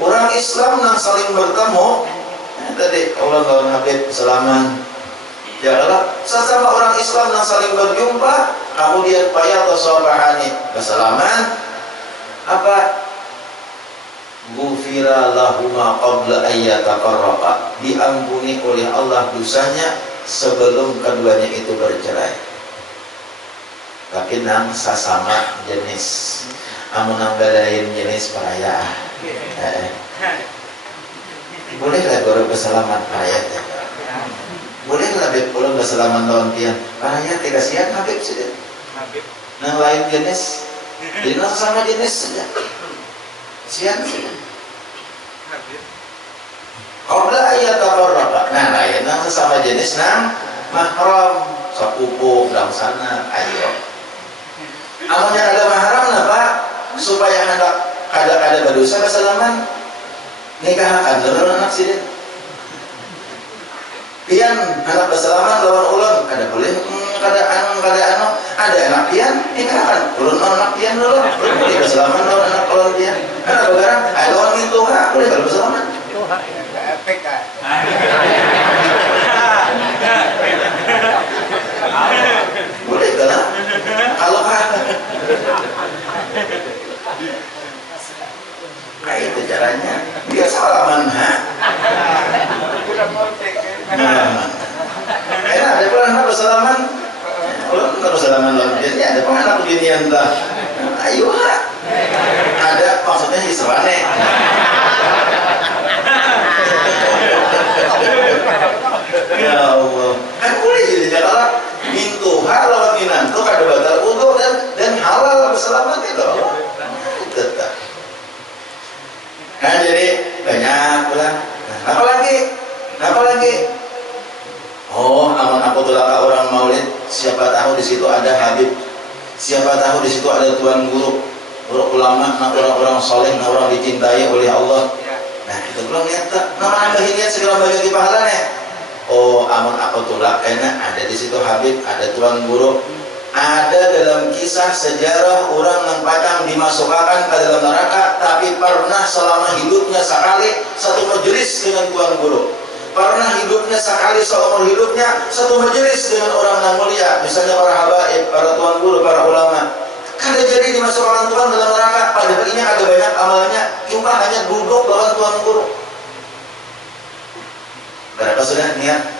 Orang Islam yang saling bertemu tadi Allah lawan Habib salaman. Ya Allah, sesama orang Islam yang saling berjumpa, kemudian fayatasafahani bersalaman apa? Ghufira lahuma qabla an yatafarraqa. Diampuni oleh Allah dosanya sebelum keduanya itu bercerai. Tapi nang sesama jenis, amun nang badain jenis perayaan. Bolehlah guru bersalaman perayaan. Bolehlah beb pulang bersalaman lawan tiang. Perayaan tidak siap Habib sudah. Nang lain jenis, jadi nang sama jenis saja. Siap sudah. Qabla ayat tafarraqa. Nah, lain nang sesama jenis nang mahram, sepupu dalam sana, ayo. Amunnya ada mahram apa? Supaya hendak kada berdosa bersalaman. Nikahakan lawan anak sini. Pian anak bersalaman lawan ulang kada boleh. Kada ada anak pian nikahakan. Ulun anak pian dulu. Boleh bersalaman lawan anak ulun pian. Ada barang ada lawan itu boleh kalau bersalaman. Efek kan. Boleh kan? Kalau kan kayak itu caranya. Dia salaman ada pun anak bersalaman. Kalau anak bersalaman lawan dia ada pun anak beginian dah. Ayo ada maksudnya iswane. Ya Allah, kan boleh jadi cara mintuha lawan minantu kada batal wudu dan halal bersalaman itu. Tetap. Nah jadi banyak lah. Apa lagi? Oh, aman aku tulaka orang maulid. Siapa tahu di situ ada Habib. Siapa tahu di situ ada tuan guru, ulama, orang-orang soleh, orang dicintai oleh Allah. Nah kita belum lihat tak? Nama bahagia segera bagi pahala nih. Oh, amun aku tulak karena ada di situ Habib, ada tuan guru. Ada dalam kisah sejarah orang yang padang dimasukkan ke dalam neraka, tapi pernah selama hidupnya sekali satu majelis dengan tuan guru. Pernah hidupnya sekali seumur hidupnya satu majelis dengan orang yang mulia, misalnya para habaib, para tuan guru, para ulama. Kada jadi dimasukkan Tuhan dalam neraka, padahal ini ada banyak amalnya, cuma hanya duduk lawan tuan guru. Berapa sudah niat?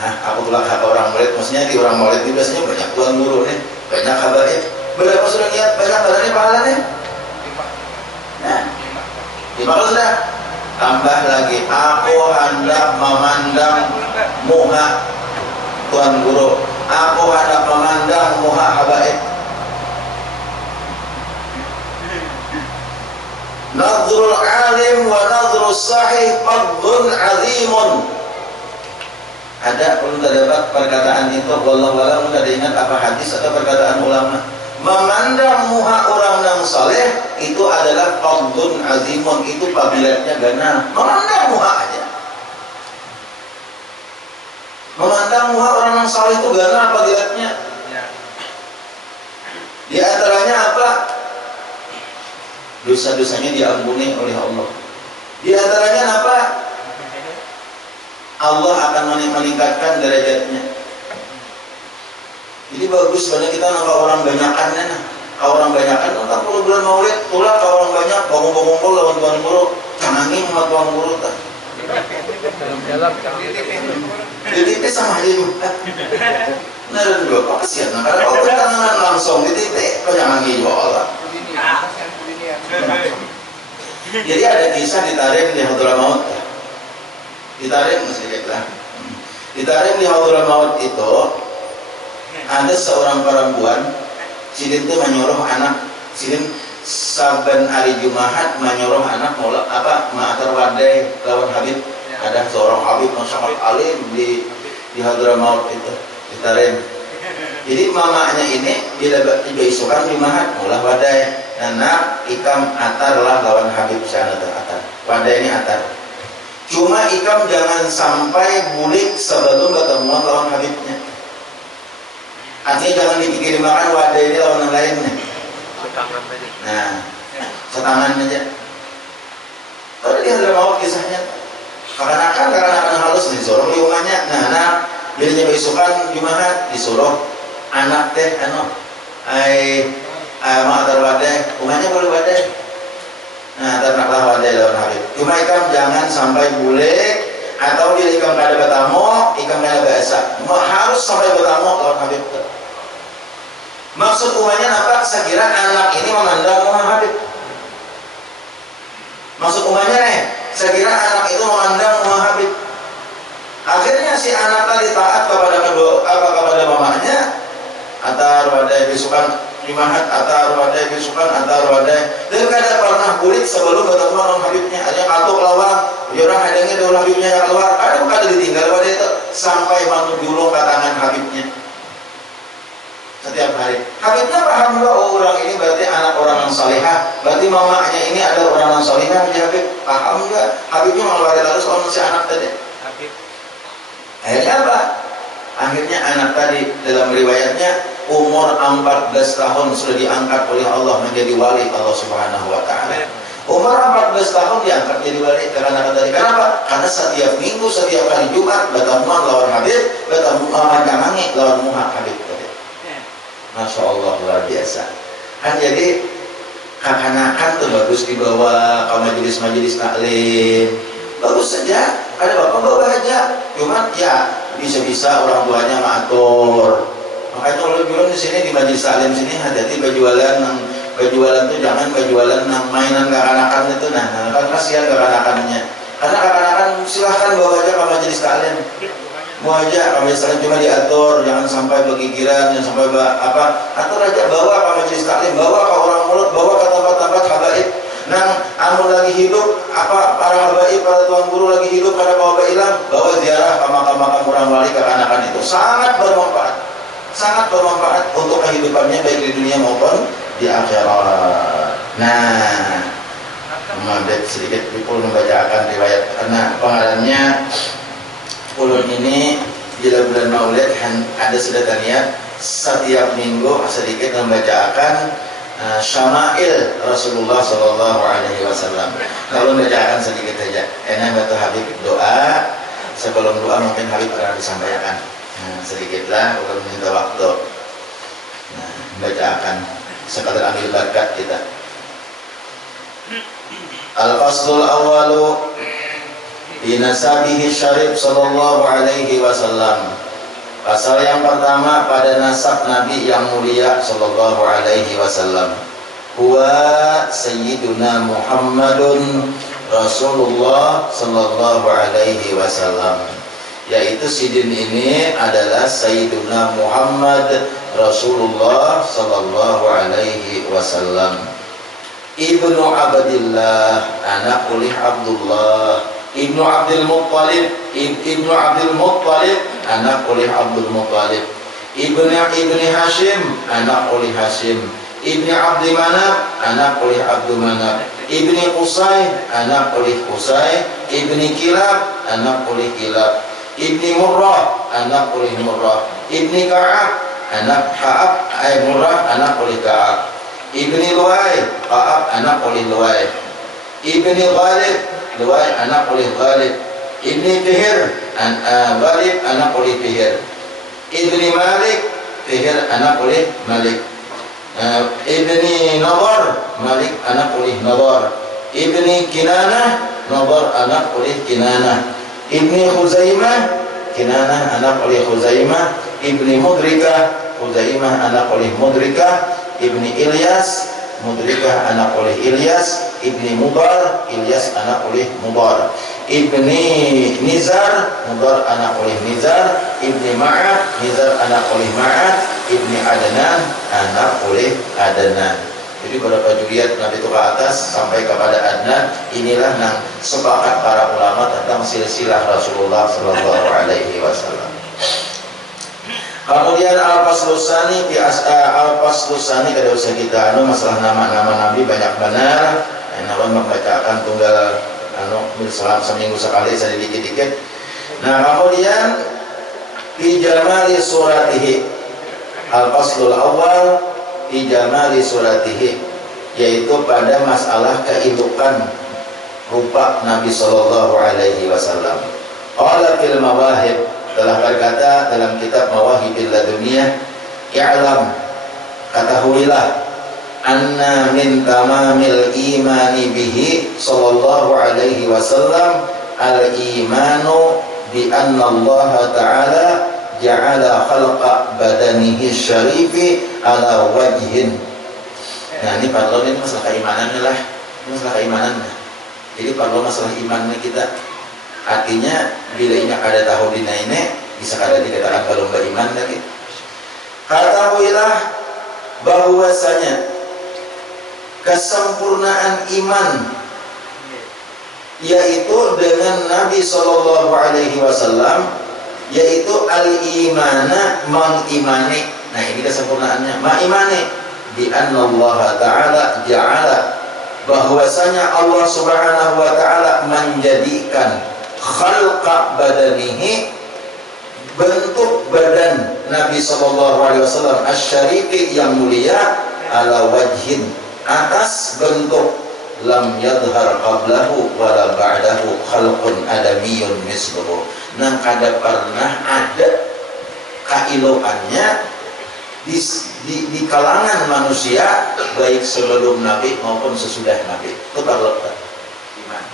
Nah, aku tulak hak orang murid, maksudnya di orang murid itu biasanya banyak tuan guru nih, banyak habaib. Berapa sudah niat? Banyak barangnya pahala nih? Nah, 5 sudah. Tambah lagi, aku hendak memandang muha tuan guru, aku hendak memandang muha habaib. Nadhrul alim wa nadhrul sahih fadlun azimun. Ada belum terdapat perkataan itu? Wallahu a'lam, tidak ingat apa hadis atau perkataan ulama. Memandang muha orang yang saleh itu adalah fadlun azimun, itu fadilatnya gana. Memandang muha aja. Memandang muha orang yang saleh itu gana fadilatnya. Di antaranya apa? Dosa-dosanya diampuni oleh Allah. Di antaranya apa? Allah akan meningkatkan derajatnya. Jadi bagus sebenarnya kita nampak orang banyakan nah. orang banyak kan 40 bulan maulid ulah ke orang banyak bangun-bangun lawan tuan guru canangin sama tuan guru tak di sama aja juga nah dan juga apa kesian karena kau bertangan langsung di titik kau jangan jual. Jadi ada kisah ditarik di Hadrah Maut. Ditarik sedikit lah. Ditarik di Hadrah Maut itu ada seorang perempuan sidin itu menyuruh anak sidin saben hari Jumat menyuruh anak mulai apa ma'atar wadai lawan Habib. Ada seorang Habib yang sangat alim di Hadrah Maut itu ditarik. Jadi mamanya ini bila isukan Jumat mulai wadai anak ikam atar lah lawan Habib sana atar wadai ini atar. Cuma ikam jangan sampai bulik sebelum ketemuan lawan Habibnya. Artinya jangan dipikirin makan wadah ini lawan yang lainnya. Nah, setangan aja. Kalau dia ada mau kisahnya, karena halus disuruh di rumahnya. Nah, bila nyampe isukan Jumat disuruh anak teh, ma'atar wadah, rumahnya boleh wadah. Nah, ternaklah wadah lawan Habib. Cuma ikam jangan sampai bulik atau bila ikam kada bertamu, ikam kada biasa. Harus sampai bertamu lawan Habib. Maksud umumnya apa? Saya kira anak ini memandang Muhammad Habib. Maksud umumnya nih, saya kira anak itu memandang Muhammad Habib. Akhirnya si anak tadi taat kepada mamanya. Atar wadai besukan Jumat, atar wadai besukan, atar wadai. Dan kada pernah bulik sebelum bertemu dengan Habibnya. Ada yang atuk lawang, orang hadangnya dengan Habibnya yang keluar. Ada kada ditinggal wadai itu sampai mantu julung ke tangan Habibnya. Setiap hari. Habibnya paham juga, oh orang ini berarti anak orang yang salihah, berarti mamanya ini adalah orang yang salihah. Habib paham juga. Habibnya mengeluarkan terus kalau si anak tadi. Habib. Akhirnya apa? Akhirnya anak tadi dalam riwayatnya umur 14 tahun sudah diangkat oleh Allah menjadi wali Allah Subhanahu Wa Taala. Umur 14 tahun diangkat menjadi wali karena anak tadi. Kenapa? Karena setiap minggu, setiap hari Jumat bertemuan lawan Habib, bertemuan Kanangi lawan Muhammad Habib. Masya Allah luar biasa. Kan jadi kekanakan tuh bagus dibawa ke majelis-majelis taklim, bagus saja. Ada bapak bawa aja. Cuma ya bisa-bisa orang tuanya ngatur. Makanya kalau bilang di sini di majelis taklim sini hati-hati bajualan tuh jangan bajualan mainan kekanakan itu. Nah kan kasihan kekanakannya. Karena kekanakan silahkan bawa aja ke majelis taklim. Mau aja kalau misalnya cuma diatur, jangan sampai begigiran, jangan sampai atur aja, bawa ke majelis taklim, bawa ke orang mulut, bawa ke tempat-tempat habaib. Nang anu lagi hidup, para habaib, para tuan guru lagi hidup, pada bawa ilang, bawa ziarah ke makam-makam orang wali kekanakan itu sangat bermanfaat untuk kehidupannya baik di dunia maupun di akhirat. Nah, mengambil sedikit pipul membacakan riwayat karena pengarangnya. Ulun ini bila bulan Maulid ada sudah niat setiap minggu sedikit membacakan syama'il Rasulullah Sallallahu Alaihi Wasallam. Kalau membacakan sedikit saja, enak batu Habib doa. Sebelum doa mungkin Habib akan disampaikan sedikitlah. Ulun minta waktu membacakan sekadar ambil berkat kita. Al-Faslul Awalu Binasabihi Syarif Sallallahu Alaihi Wasallam. Pasal yang pertama pada nasab Nabi yang mulia Sallallahu Alaihi Wasallam. Huwa Sayyiduna Muhammadun Rasulullah Sallallahu Alaihi Wasallam. Yaitu sidin ini adalah Sayyiduna Muhammad Rasulullah Sallallahu Alaihi Wasallam. Ibnu Abdillah, anak oleh Abdullah. Ibnu Abdul Muttalib, anak oleh Abdul Muttalib. Ibni Hashim, anak oleh Hashim. Ibni Abdi Manaf, anak oleh Abdul Manaf. Ibni Qusay, anak oleh Qusay. Ibni Kilab, anak oleh Kilab. Ibni Murrah, anak oleh Murrah. Ibni Ka'ab, anak Murrah, anak oleh Ka'ab. Ibni Luay, Ka'ab, anak oleh Luay. Ibni Ghalib, Luay anak oleh Ghalib. Ibni Fihir, Ghalib anak oleh Fihir. Ibni Malik, Fihir anak oleh Malik. Ibni Nadar, Malik anak oleh Nadar. Ibni Kinanah, Nadar anak oleh Kinanah. Ibni Khuzaimah, Kinanah anak oleh Khuzaimah. Ibni Mudrikah, Khuzaimah anak oleh Mudrikah. Ibni Ilyas, Mudrikah anak oleh Ilyas. Ibni Mudar, Ilyas anak oleh Mudar. Ibni Nizar, Mudar anak oleh Nizar. Ibni Ma'ad, Nizar anak oleh Ma'ad. Ibni Adnan anak oleh Adnan. Jadi pada Juliat Nabi itu ke atas sampai kepada Adnan. Inilah yang sepakat para ulama tentang silsilah Rasulullah Sallallahu Alaihi Wasallam. Kemudian Al-Faslusani Al-Faslusani kada usah kita masalah nama-nama Nabi banyak benar. Namun membacakan tunggal salam seminggu sekali saya dikit-dikit. Nah kemudian fi jamali suratihi, al-faslul awal fi jamali suratihi, yaitu pada masalah keindukan rupa Nabi Sallallahu Alaihi Wasallam. Qala fil mawahib, telah berkata dalam kitab Mawahibil Laduniyah, i'lam, ketahuilah, anna min tamamil imani bihi sallallahu alaihi wasallam al-imanu bi anna Allah ta'ala ja'ala khalqa badanihi syarifi ala wajhin. Nah ini parlo ini masalah keimanan lah. Ini masalah keimanan. Jadi parlo masalah imannya kita. Artinya bila ini ada tahu dina ini bisa kada dikatakan kalau beriman lagi. Ketahuilah bahwasanya kesempurnaan iman yaitu dengan Nabi Sallallahu Alaihi Wasallam, yaitu al-imana, mengimani. Nah ini kesempurnaannya, mengimani bi anna Allah Ta'ala ja'ala, bahwasanya Allah Subhanahu Wa Ta'ala menjadikan khalqa badanihi, bentuk badan Nabi Sallallahu Alaihi Wasallam asy-syarifi, yang mulia, ala wajhin, atas bentuk lam yadhhar qablahu wala ba'dahu khalqun adamiyun misluhu. Nah kada pernah ada kailoannya di kalangan manusia baik sebelum Nabi maupun sesudah Nabi. Itu kalau iman.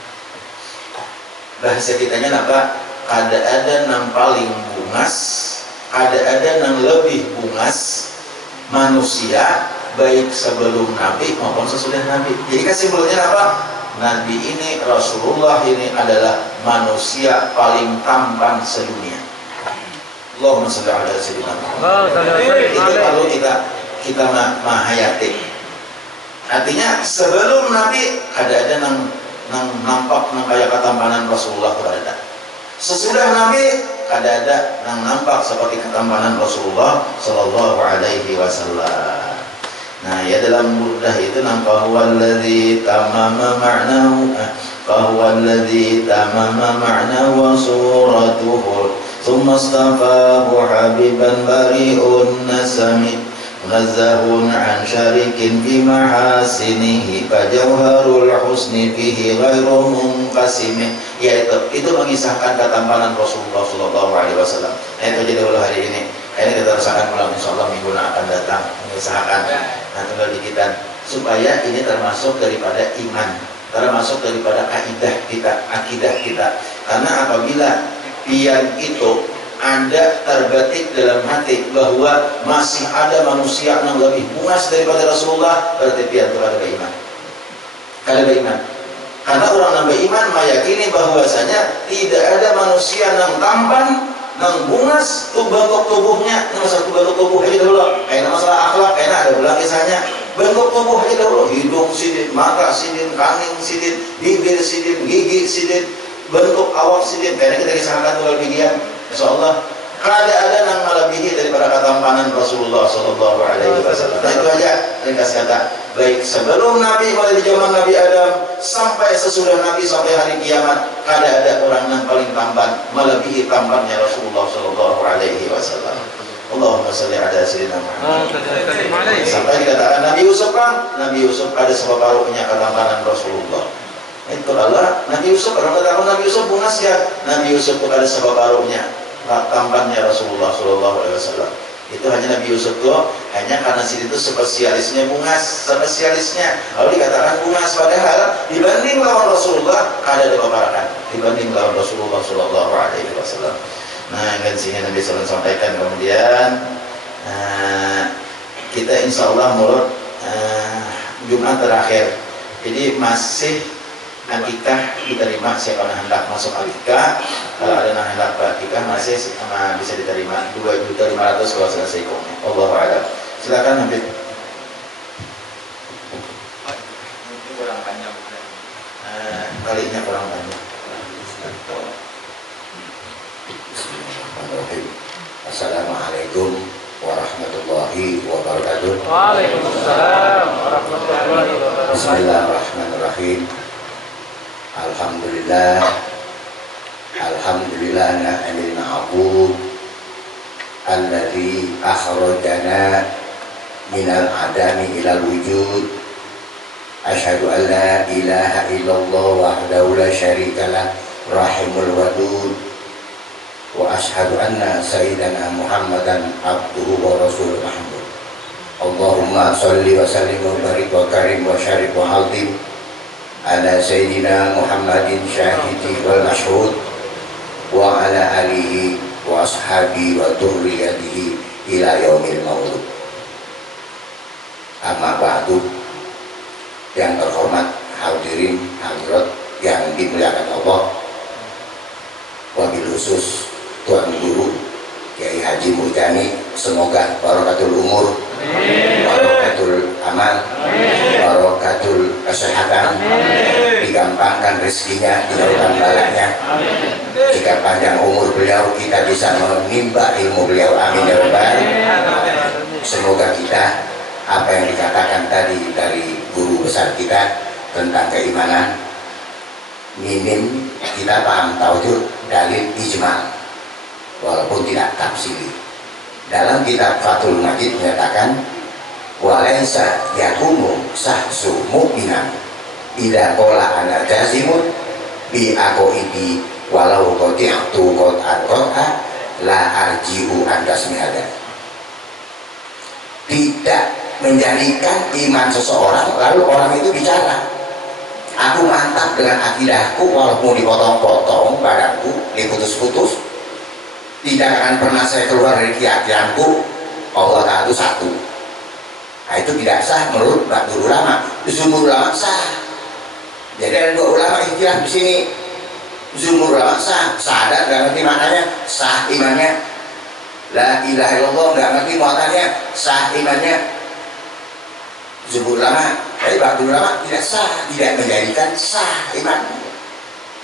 Bahasa kitanya apa? Kada ada yang paling bungas, kada ada yang lebih bungas manusia baik sebelum Nabi maupun sesudah Nabi. Jadi kesimpulannya apa? Nabi ini, Rasulullah ini adalah manusia paling tampan sedunia. Allahumma shalli ala sayyidina Muhammad. Itu kalau kita mahayati. Artinya sebelum Nabi ada nang nampak nang kaya ketampanan Rasulullah itu ada. Sesudah Nabi ada nang nampak seperti ketampanan Rasulullah Sallallahu Alaihi Wasallam. Nah ya dalam burdah itu nampak huwallazi tamama ma'nahu, fahuwallazi tamama ma'nahu wa suratuhu, thumma astafahu habiban bari'un nasami, munazzahun an syarikin fi mahasinihi, fajawharul husni fihi ghairu munqasimi. Yaitu itu mengisahkan ketampanan Rasulullah Sallallahu Alaihi Wasallam. Nah itu jadi ulah hari ini. Ini kita rasakan ulang insyaallah minggu akan datang mengisahkan. Nah tinggal dikitan supaya ini termasuk daripada iman, termasuk daripada kaidah kita, akidah kita. Karena apabila pian itu ada terbetik dalam hati bahwa masih ada manusia yang lebih bungas daripada Rasulullah, berarti pian itu ada beriman. Ada beriman. Karena orang yang beriman meyakini bahwasanya tidak ada manusia yang tampan, yang bungas bentuk tubuhnya. Ini masalah bentuk tubuh aja dulu. Kayak masalah akhlak, kayak ada ulang kisahnya. Bentuk tubuh aja dulu. Hidung sidin, mata sidin, kaning sidin, bibir sidin, gigi sidin, bentuk awak sidin. Kayaknya kita kisahkan dulu bagian. Insyaallah kada ada yang melebihi daripada ketampanan Rasulullah Sallallahu Alaihi Wasallam. Nah itu aja ringkas kata. Baik sebelum Nabi, mulai di zaman Nabi Adam sampai sesudah Nabi sampai hari kiamat, kada ada orang yang paling tampan melebihi tampannya Rasulullah Sallallahu Alaihi Wasallam. Allahumma shalli ala sayyidina Muhammad. Sampai dikatakan Nabi Yusuf kan, Nabi Yusuf ada separuhnya ketampanan Rasulullah. Itu Allah Nabi Yusuf, orang kata Nabi Yusuf bungas ya, Nabi Yusuf ada separuhnya tampannya Rasulullah Sallallahu Alaihi Wasallam. Itu hanya Nabi Yusuf tuh hanya karena sini itu spesialisnya bungas, spesialisnya. Lalu dikatakan bungas, padahal dibanding lawan Rasulullah ada keparakan. Dibanding lawan Rasulullah Shallallahu Alaihi Wasallam. Nah, kan sini Nabi SAW sampaikan kemudian kita insya Allah mulut Jumat terakhir. Jadi masih akikah diterima, siapa yang hendak masuk akikah. Kalau ada yang hendak akikah masih bisa diterima 2.500.000 kalau selesai hukumnya. Allahu a'lam. Silakan Habib. Kurang panjang. Kalinya kurang banyak. Assalamualaikum warahmatullahi wabarakatuh. Waalaikumsalam warahmatullahi wabarakatuh. Bismillahirrahmanirrahim. Alhamdulillah. Alhamdulillah na'amil ma'bud alladzi akhrajana minal adami ilal wujud. Asyhadu an la ilaha illallah wahdahu la syarikalah rahimul wadud. Wa ashhadu anna sayyidana Muhammadan abduhu wa rasuluh Muhammad. Allahumma salli wa sallim wa barik wa karim wa syarif wa haltim ala sayyidina Muhammadin syahidi wal mashhud wa ala alihi wa ashabi wa dhurriyyatihi ila yaumil maut. Amma ba'du. Yang terhormat hadirin hadirat yang dimuliakan Allah, wabil khusus Tuan Guru Kiai Haji Murjani, semoga barakatul umur, barakatul amal, barakatul kesehatan, digampangkan rezekinya, dijauhkan balaknya. Jika panjang umur beliau, kita bisa menimba ilmu beliau. Amin ya rabbal alamin. Semoga kita apa yang dikatakan tadi dari guru besar kita tentang keimanan, minim kita paham tahu itu dalil ijma' walaupun tidak tafsiri. Dalam kitab Fathul Majid menyatakan walaysa yakumu sahsu mu'minan idza qala ana jazimun bi aqaidi walau qati'tu qat'an qat'a la arji'u an tasmihada. Tidak menjadikan iman seseorang lalu orang itu bicara, aku mantap dengan akidahku walaupun dipotong-potong badanku, diputus-putus, tidak akan pernah saya keluar dari keyakinanku Allah Ta'ala itu satu. Nah, itu tidak sah menurut Ba'dul Ulama. Jumhur ulama sah. Jadi ada dua ulama ikhtilaf di sini. Jumhur ulama sah, sadar nggak ngerti maknanya, sah imannya. La ilaha illallah nggak ngerti muatannya, sah imannya. Jumhur ulama, tapi Ba'dul Ulama tidak sah, tidak menjadikan sah iman.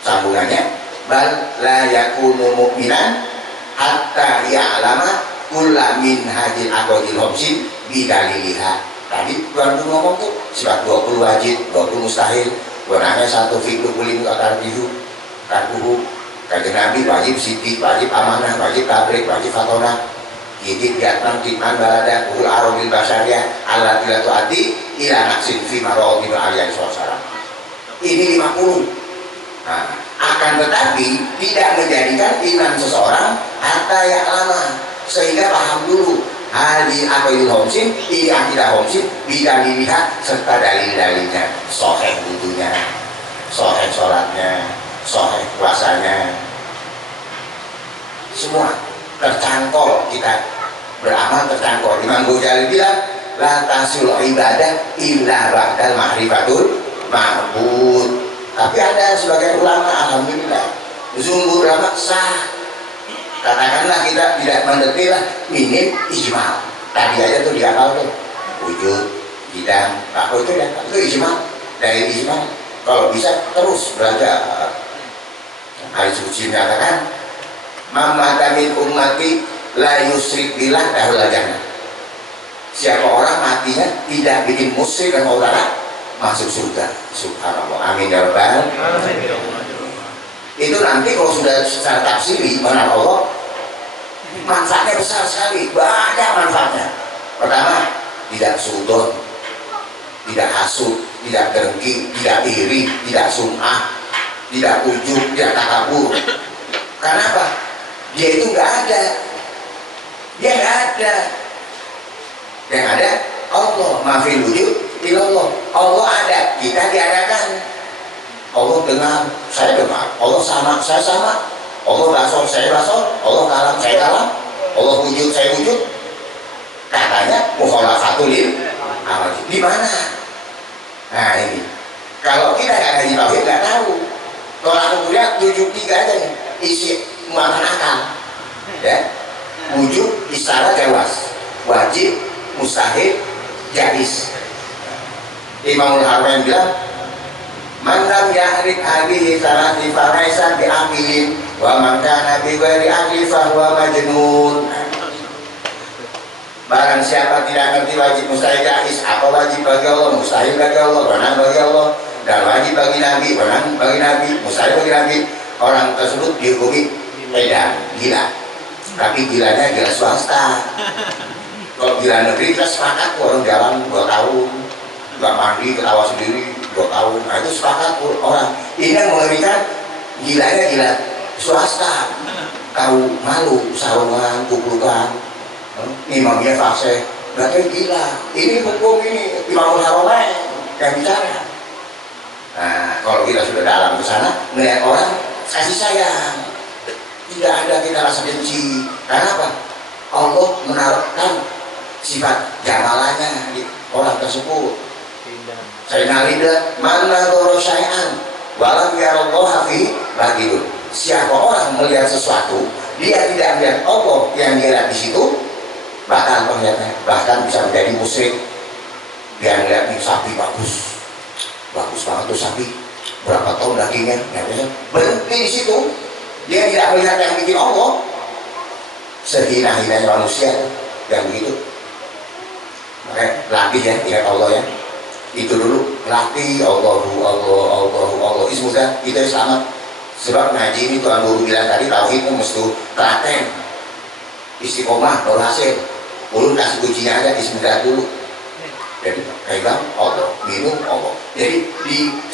Sambungannya, bal la yakunu mu'minan hatta ya'lama kulla min hajil aqdil homsin bidaliliha. Tadi Tuan Guru ngomong tuh sifat 20 wajib, 20 mustahil, warnanya satu fikru kulimu akar bihu karbuhu. Kajian Nabi wajib sidik, wajib amanah, wajib tabrik, wajib fatonah. Jadi kiatman kitman balada kuhul arobil basyariah ala tilatu ati ila naksin fi maro'il aliyah suasana. Ini 50. Nah, akan tetapi tidak menjadikan iman seseorang hatta yang lama, sehingga paham dulu hadi aqidul homsin, ini akidah homsin, bisa dilihat serta dalil-dalilnya, soheh wudunya, soheh sholatnya, soheh puasanya, semua tercangkol. Kita beramal tercangkol. Imam Ghazali bilang la tasul ibadah illa ba'dal ma'rifatul ma'bud. Tapi ada sebagian ulama, alhamdulillah, jumhur ulama sah. Katakanlah kita tidak mendetil, minim ijma'. Tadi aja tuh dihafal tuh, wujud, bidang, aku itu ijma'. Dari ijma', kalau bisa terus belajar. Hadis suci menyatakan mamata min ummati la yusrik billah dahul jannah. Siapa orang matinya tidak bikin musyrik dan maulana, masuk surga. Subhanallah, amin ya rabbal alamin. Itu nanti kalau sudah secara tafsiri mengenal Allah, manfaatnya besar sekali, banyak manfaatnya. Pertama, tidak sudon, tidak hasud, tidak dengki, tidak iri, tidak sum'ah, tidak ujub, tidak takabur. Karena apa? Dia itu nggak ada. Dia nggak ada. Yang ada Allah, mafil wujud ilallah. Allah ada, kita diadakan. Allah dengar, saya dengar. Allah sama, saya sama. Allah basor, saya basor. Allah kalam, saya kalam. Allah wujud, saya wujud. Katanya mukhalafatul amal. Di mana? Nah ini. Kalau kita nggak ngaji tauhid nggak tahu. Tolak ukurnya 73 aja nih. Isi muatan akal. Ya. Wujud, istilah jawas. Wajib, mustahil, jais. Imamul Haramain bilang, man lam ya'rif hadhihi salati fa laysa bi'aqilin wa man kana bi ghairi aqli fa huwa majnun. Barang siapa tidak ngerti wajib mustahil jais, apa wajib bagi Allah, mustahil bagi Allah, benar bagi Allah, dan wajib bagi Nabi, benar bagi Nabi, mustahil bagi Nabi, orang tersebut dihukumi edan, gila. Tapi gilanya gila swasta. Kalau gila negeri kita sepakat orang jalan 2 tahun nggak mandi ketawa sendiri 2 tahun, nah itu sepakat orang. Ini yang mengerikan, gilanya gila swasta, tahu malu, sarungan, kuplukan, imamnya fasih, berarti gila. Ini hukum ini Imamul Haramain yang bicara. Nah kalau kita sudah dalam ke sana melihat orang kasih sayang, tidak ada kita rasa benci. Karena apa? Allah menaruhkan sifat jamalanya di orang tersebut. Sayyidina Ali bilang, mana dorosyai'an walam yarallahu fi batilun. Siapa orang melihat sesuatu, dia tidak melihat Allah yang dia lihat di situ, bahkan penglihatannya bahkan bisa menjadi musyrik. Dia melihat nih sapi bagus banget tuh sapi, berapa tahun dagingnya, berhenti di situ. Dia tidak melihat yang bikin Allah. Sehina-hinanya manusia yang begitu. Makanya latih ya, ingat Allah ya. Itu dulu latih Allah ismudah, kita selamat. Sebab ngaji ini Tuhan Guru bilang tadi, tauhid itu mesti telaten, istiqomah baru hasil. Ulun kasih kuncinya aja, ismudah dulu. Jadi pegang Allah, minum Allah. Jadi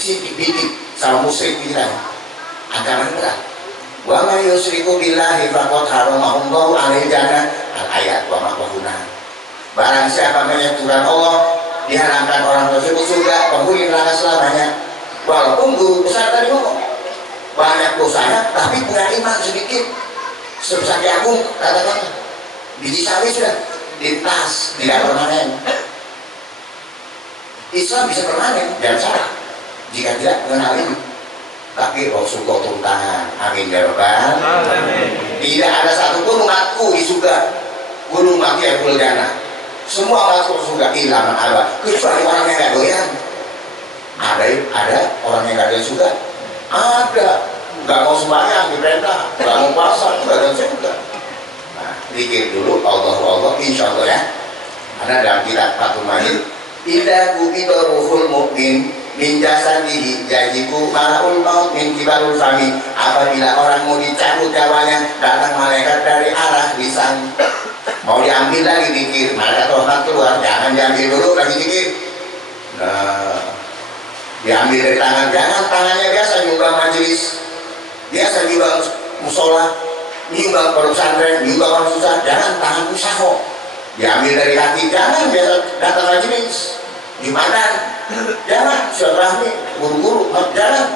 dibidik sama musyrik pikiran, agama berat. Wa may yusyriku billahi faqad haramahullahu alaihi jannah, al-ayat wa ma'wahuna. Barang siapa menyekutukan Allah, diharamkan orang tersebut surga, penghuni neraka selamanya. Walaupun guru besar tadi ngomong banyak dosanya, tapi punya iman sedikit. Sebesar jagung katakanlah, biji sawi sudah lintas, tidak permanen. Islam bisa permanen, jangan salah jika tidak mengenal ini. Tapi Rasulullah turun tangan, amin ya rabbal alamin. Tidak ada satupun umatku di surga, gunung mati yang jannah. Semua umatku surga ilaman Allah, kecuali orang yang nggak doyan. Ada orang yang nggak doyan surga, ada nggak mau sembahyang diperintah, nggak mau puasa juga doyan surga. Nah, pikir dulu Allah, insya Allah ya. Ada dalam kitab Fathul Majid, idza qubida ruhul mu'min min jasadihi yajibu malaul maut min kibarul fami. Apabila orang mau dicabut nyawanya, datang malaikat dari arah lisan, mau diambil lagi dikir, malaikat rahmat keluar, jangan diambil dulu lagi dikir. Nah, diambil dari tangan, jangan tangannya biasa nyumbang majelis, biasa nyumbang musola, nyumbang pondok pesantren, nyumbang orang susah, jangan tangan usaha. Diambil dari kaki, jangan biasa datang majelis Jumatan, jangan silaturahmi guru-guru, jangan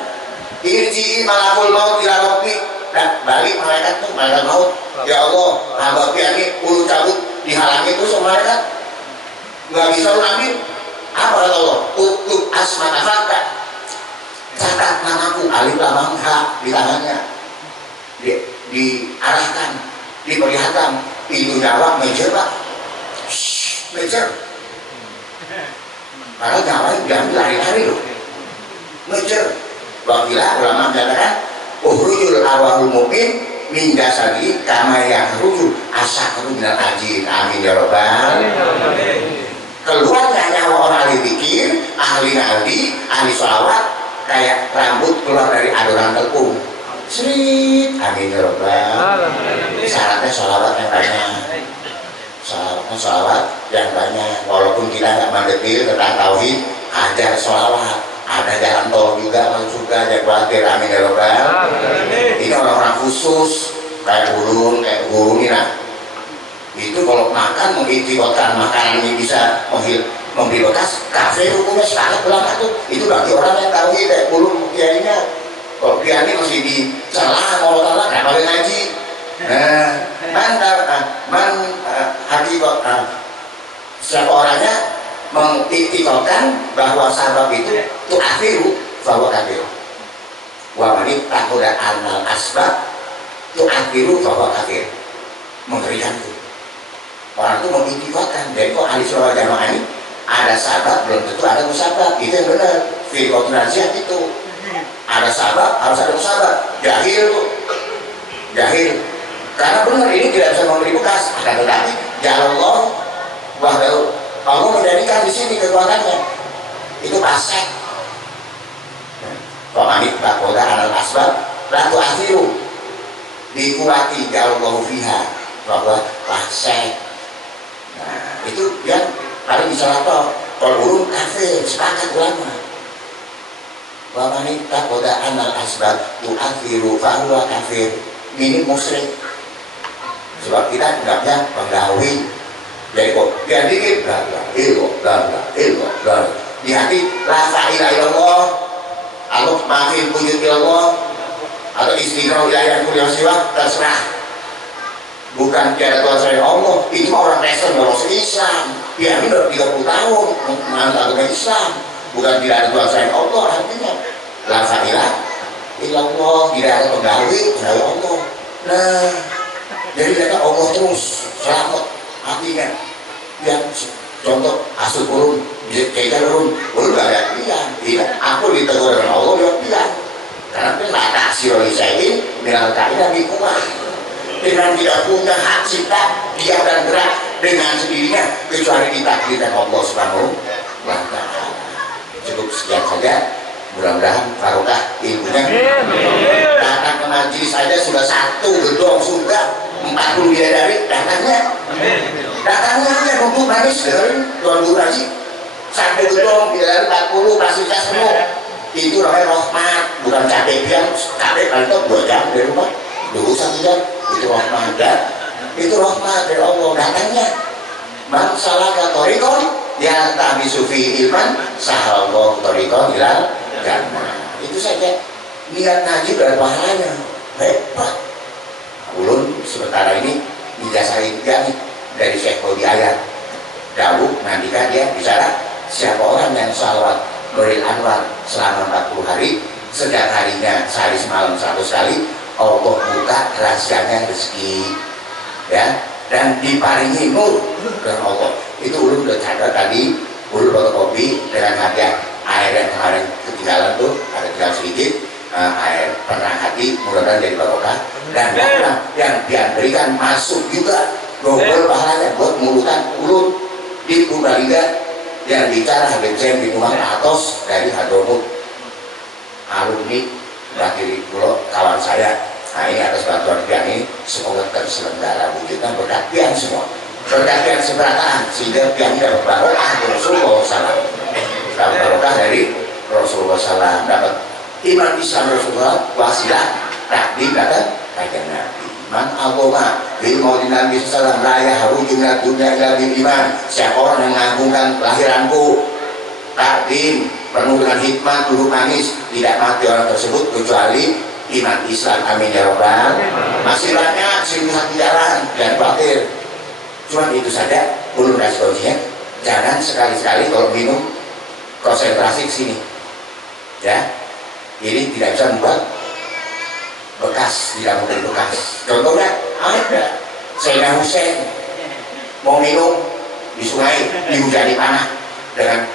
irji malakul maut ila rabbi, dan balik malaikat tuh, malaikat maut, ya Allah hamba ini ulu cabut dihalangi terus sama malaikat, nggak bisa lu ambil. Apa kata Allah? Uktub asmana fakta, catat namaku, alif lam mim ha di tangannya, diarahkan, diperlihatkan pintu nyawa mejer pak, mejer. Karena nyawanya diambil lari-lari loh, ngejar. Wakilah ulama mengatakan uhrujul awahul mu'min min jasadi kama yahrujul asakru minal ajin, amin ya rabbal alamin. Keluarnya nyawa orang ahli zikir, ahli nadi, ahli sholawat kayak rambut keluar dari adonan tepung, srit, amin ya rabbal alamin. Syaratnya sholawat yang banyak, sholawat yang banyak. Walaupun kita nggak mendetil tentang tauhid, ajar sholawat, ada jalan tol juga masuk surga, jangan khawatir, amin ya rabbal alamin. Ini orang-orang khusus kayak guru ini nah, Itu kalau makan mengiktikotkan makanan ini bisa memberi bekas, kafir hukumnya sepakat ulama tuh. Itu berarti orang yang tahu kayak puluh kiainya. Kalau kiai masih dicela kalau Allah nggak boleh ngaji. Siapa orangnya mengiktikotkan bahwa sabab itu tuh akhiru bahwa kafir. Wa man taquda anal asbab tuh akhiru bahwa kafir. Mengerikan tuh. Orang itu mengiktikotkan. Jadi kok ahli sunnah wal jamaah ini ada sabab belum tentu ada musabab. Itu yang benar. Firqatun Najiyah itu ada sabab harus ada musabab. Jahil. Karena benar ini tidak bisa memberi bekas. Akan tetapi ya Allah wahdahu, Allah menjadikan di sini kekuatannya. Itu pasek. Pemanik takoda anal asbab latu akhiru dikuati ya Allah fiha bahwa pasek. Nah itu yang paling bisa lapor. Kalau urun kafir sepakat ulama. Pemanik takoda anal asbab tu akhiru bahwa kafir. Ini musyrik. Sebab kita enggaknya penggawi. Jadi kok dia dikit bla di hati la ilaha illallah Allah maafin wujud Allah atau istighfar ilahi kulli siwa terserah. Bukan tiada Tuhan selain Allah. Itu orang Kristen orang Islam. Dia ini udah 30 tahun menganut agama Islam. Bukan tidak ada Tuhan selain Allah. Artinya la ilaha illallah, tidak ada penggawi selain Allah. Nah, jadi mereka Allah terus selamat artinya. Yang contoh asal urun kayak urun gak ada pilihan. Tidak, aku ditegur dengan Allah dia pilihan. Karena tidak ada siroli sayin minal kaidah bikumah. Dengan tidak punya hak cipta diam dan gerak dengan sendirinya kecuali ditakdirkan Allah Subhanahu wa Ta'ala. Cukup sekian saja. Mudah-mudahan barokah ilmunya. Datang ke majelis saja sudah satu gedung surga 40 bidadari datangnya aja duduk manis dari Tuan Guru Haji satu gedung bidadari 40 fasilitas penuh. Itu namanya rahmat, bukan capek yang capek paling 2 jam dari rumah dulu 1 jam. Itu rahmat dan itu rahmat dari Allah datangnya. Man salaka thariqan ya tabi sufi ilman sahallahu thariqan ilal jannah. Itu saja niat ngaji dan pahalanya hebat. Ulun sementara ini dijasain juga nih dari Syekh Qodi Ayat Dawud nantikan dia bicara siapa orang yang salawat Nuril Anwar selama 40 hari setiap harinya sehari semalam 100 kali Allah buka rahasianya rezeki ya dan diparingi nur dari Allah. Itu ulun udah catat tadi ulun fotokopi dengan hadiah air yang kemarin ketinggalan tuh ada tinggal sedikit air pernah hati mudah-mudahan jadi barokah dan yang diberikan masuk juga double pahalanya buat mulutan ulun di Purbalingga yang bicara Habib Zain bin Umar Atos dari Hadromut alumni dari pulau kawan saya. Nah ini atas bantuan pian ini semoga terselenggara wujudnya berkat pian semua berkat pian seberataan sehingga pian dapat barokah Rasulullah SAW dapat barokah dari Rasulullah SAW dapat iman Islam Rasulullah wasilah takdim datang kajian Nabi man Allahumma bil maulid Nabi sallallahu raya harujuna dunia ila bil iman. Siapa orang yang mengagungkan kelahiranku takdim penuh dengan hikmah duduk manis tidak mati orang tersebut kecuali iman Islam. Amin ya rabbal. Masih banyak 1001 jalan dan khawatir. Cuma itu saja belum kasih kuncinya. Jangan sekali-sekali kalau minum konsentrasi ke sini ya. Ini tidak bisa membuat bekas, tidak memberi bekas. Contohnya ada Sayyidina Husain mau minum di sungai dihujani panah dengan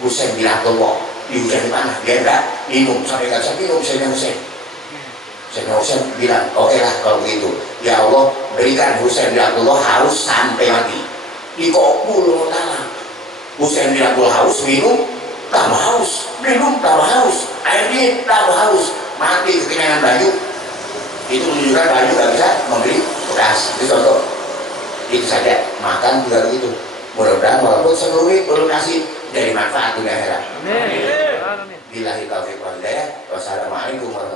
Husain bin Abdullah dihujani panah, dia enggak minum sampai nggak bisa minum. Sayyidina Husain bilang oke lah kalau begitu ya Allah berikan Husain bin Abdullah haus sampai mati dikabul Allah. Husain bin Abdullah haus minum tambah haus, minum tambah haus, air dingin tambah haus, mati kekenyangan baju. Itu menunjukkan baju gak bisa memberi bekas. Itu contoh. Itu saja makan juga begitu. Mudah-mudahan walaupun seluruh belum kasih jadi manfaat dunia akhirat. Billahi taufiq wal hidayah. Wassalamualaikum warahmatullahi wabarakatuh.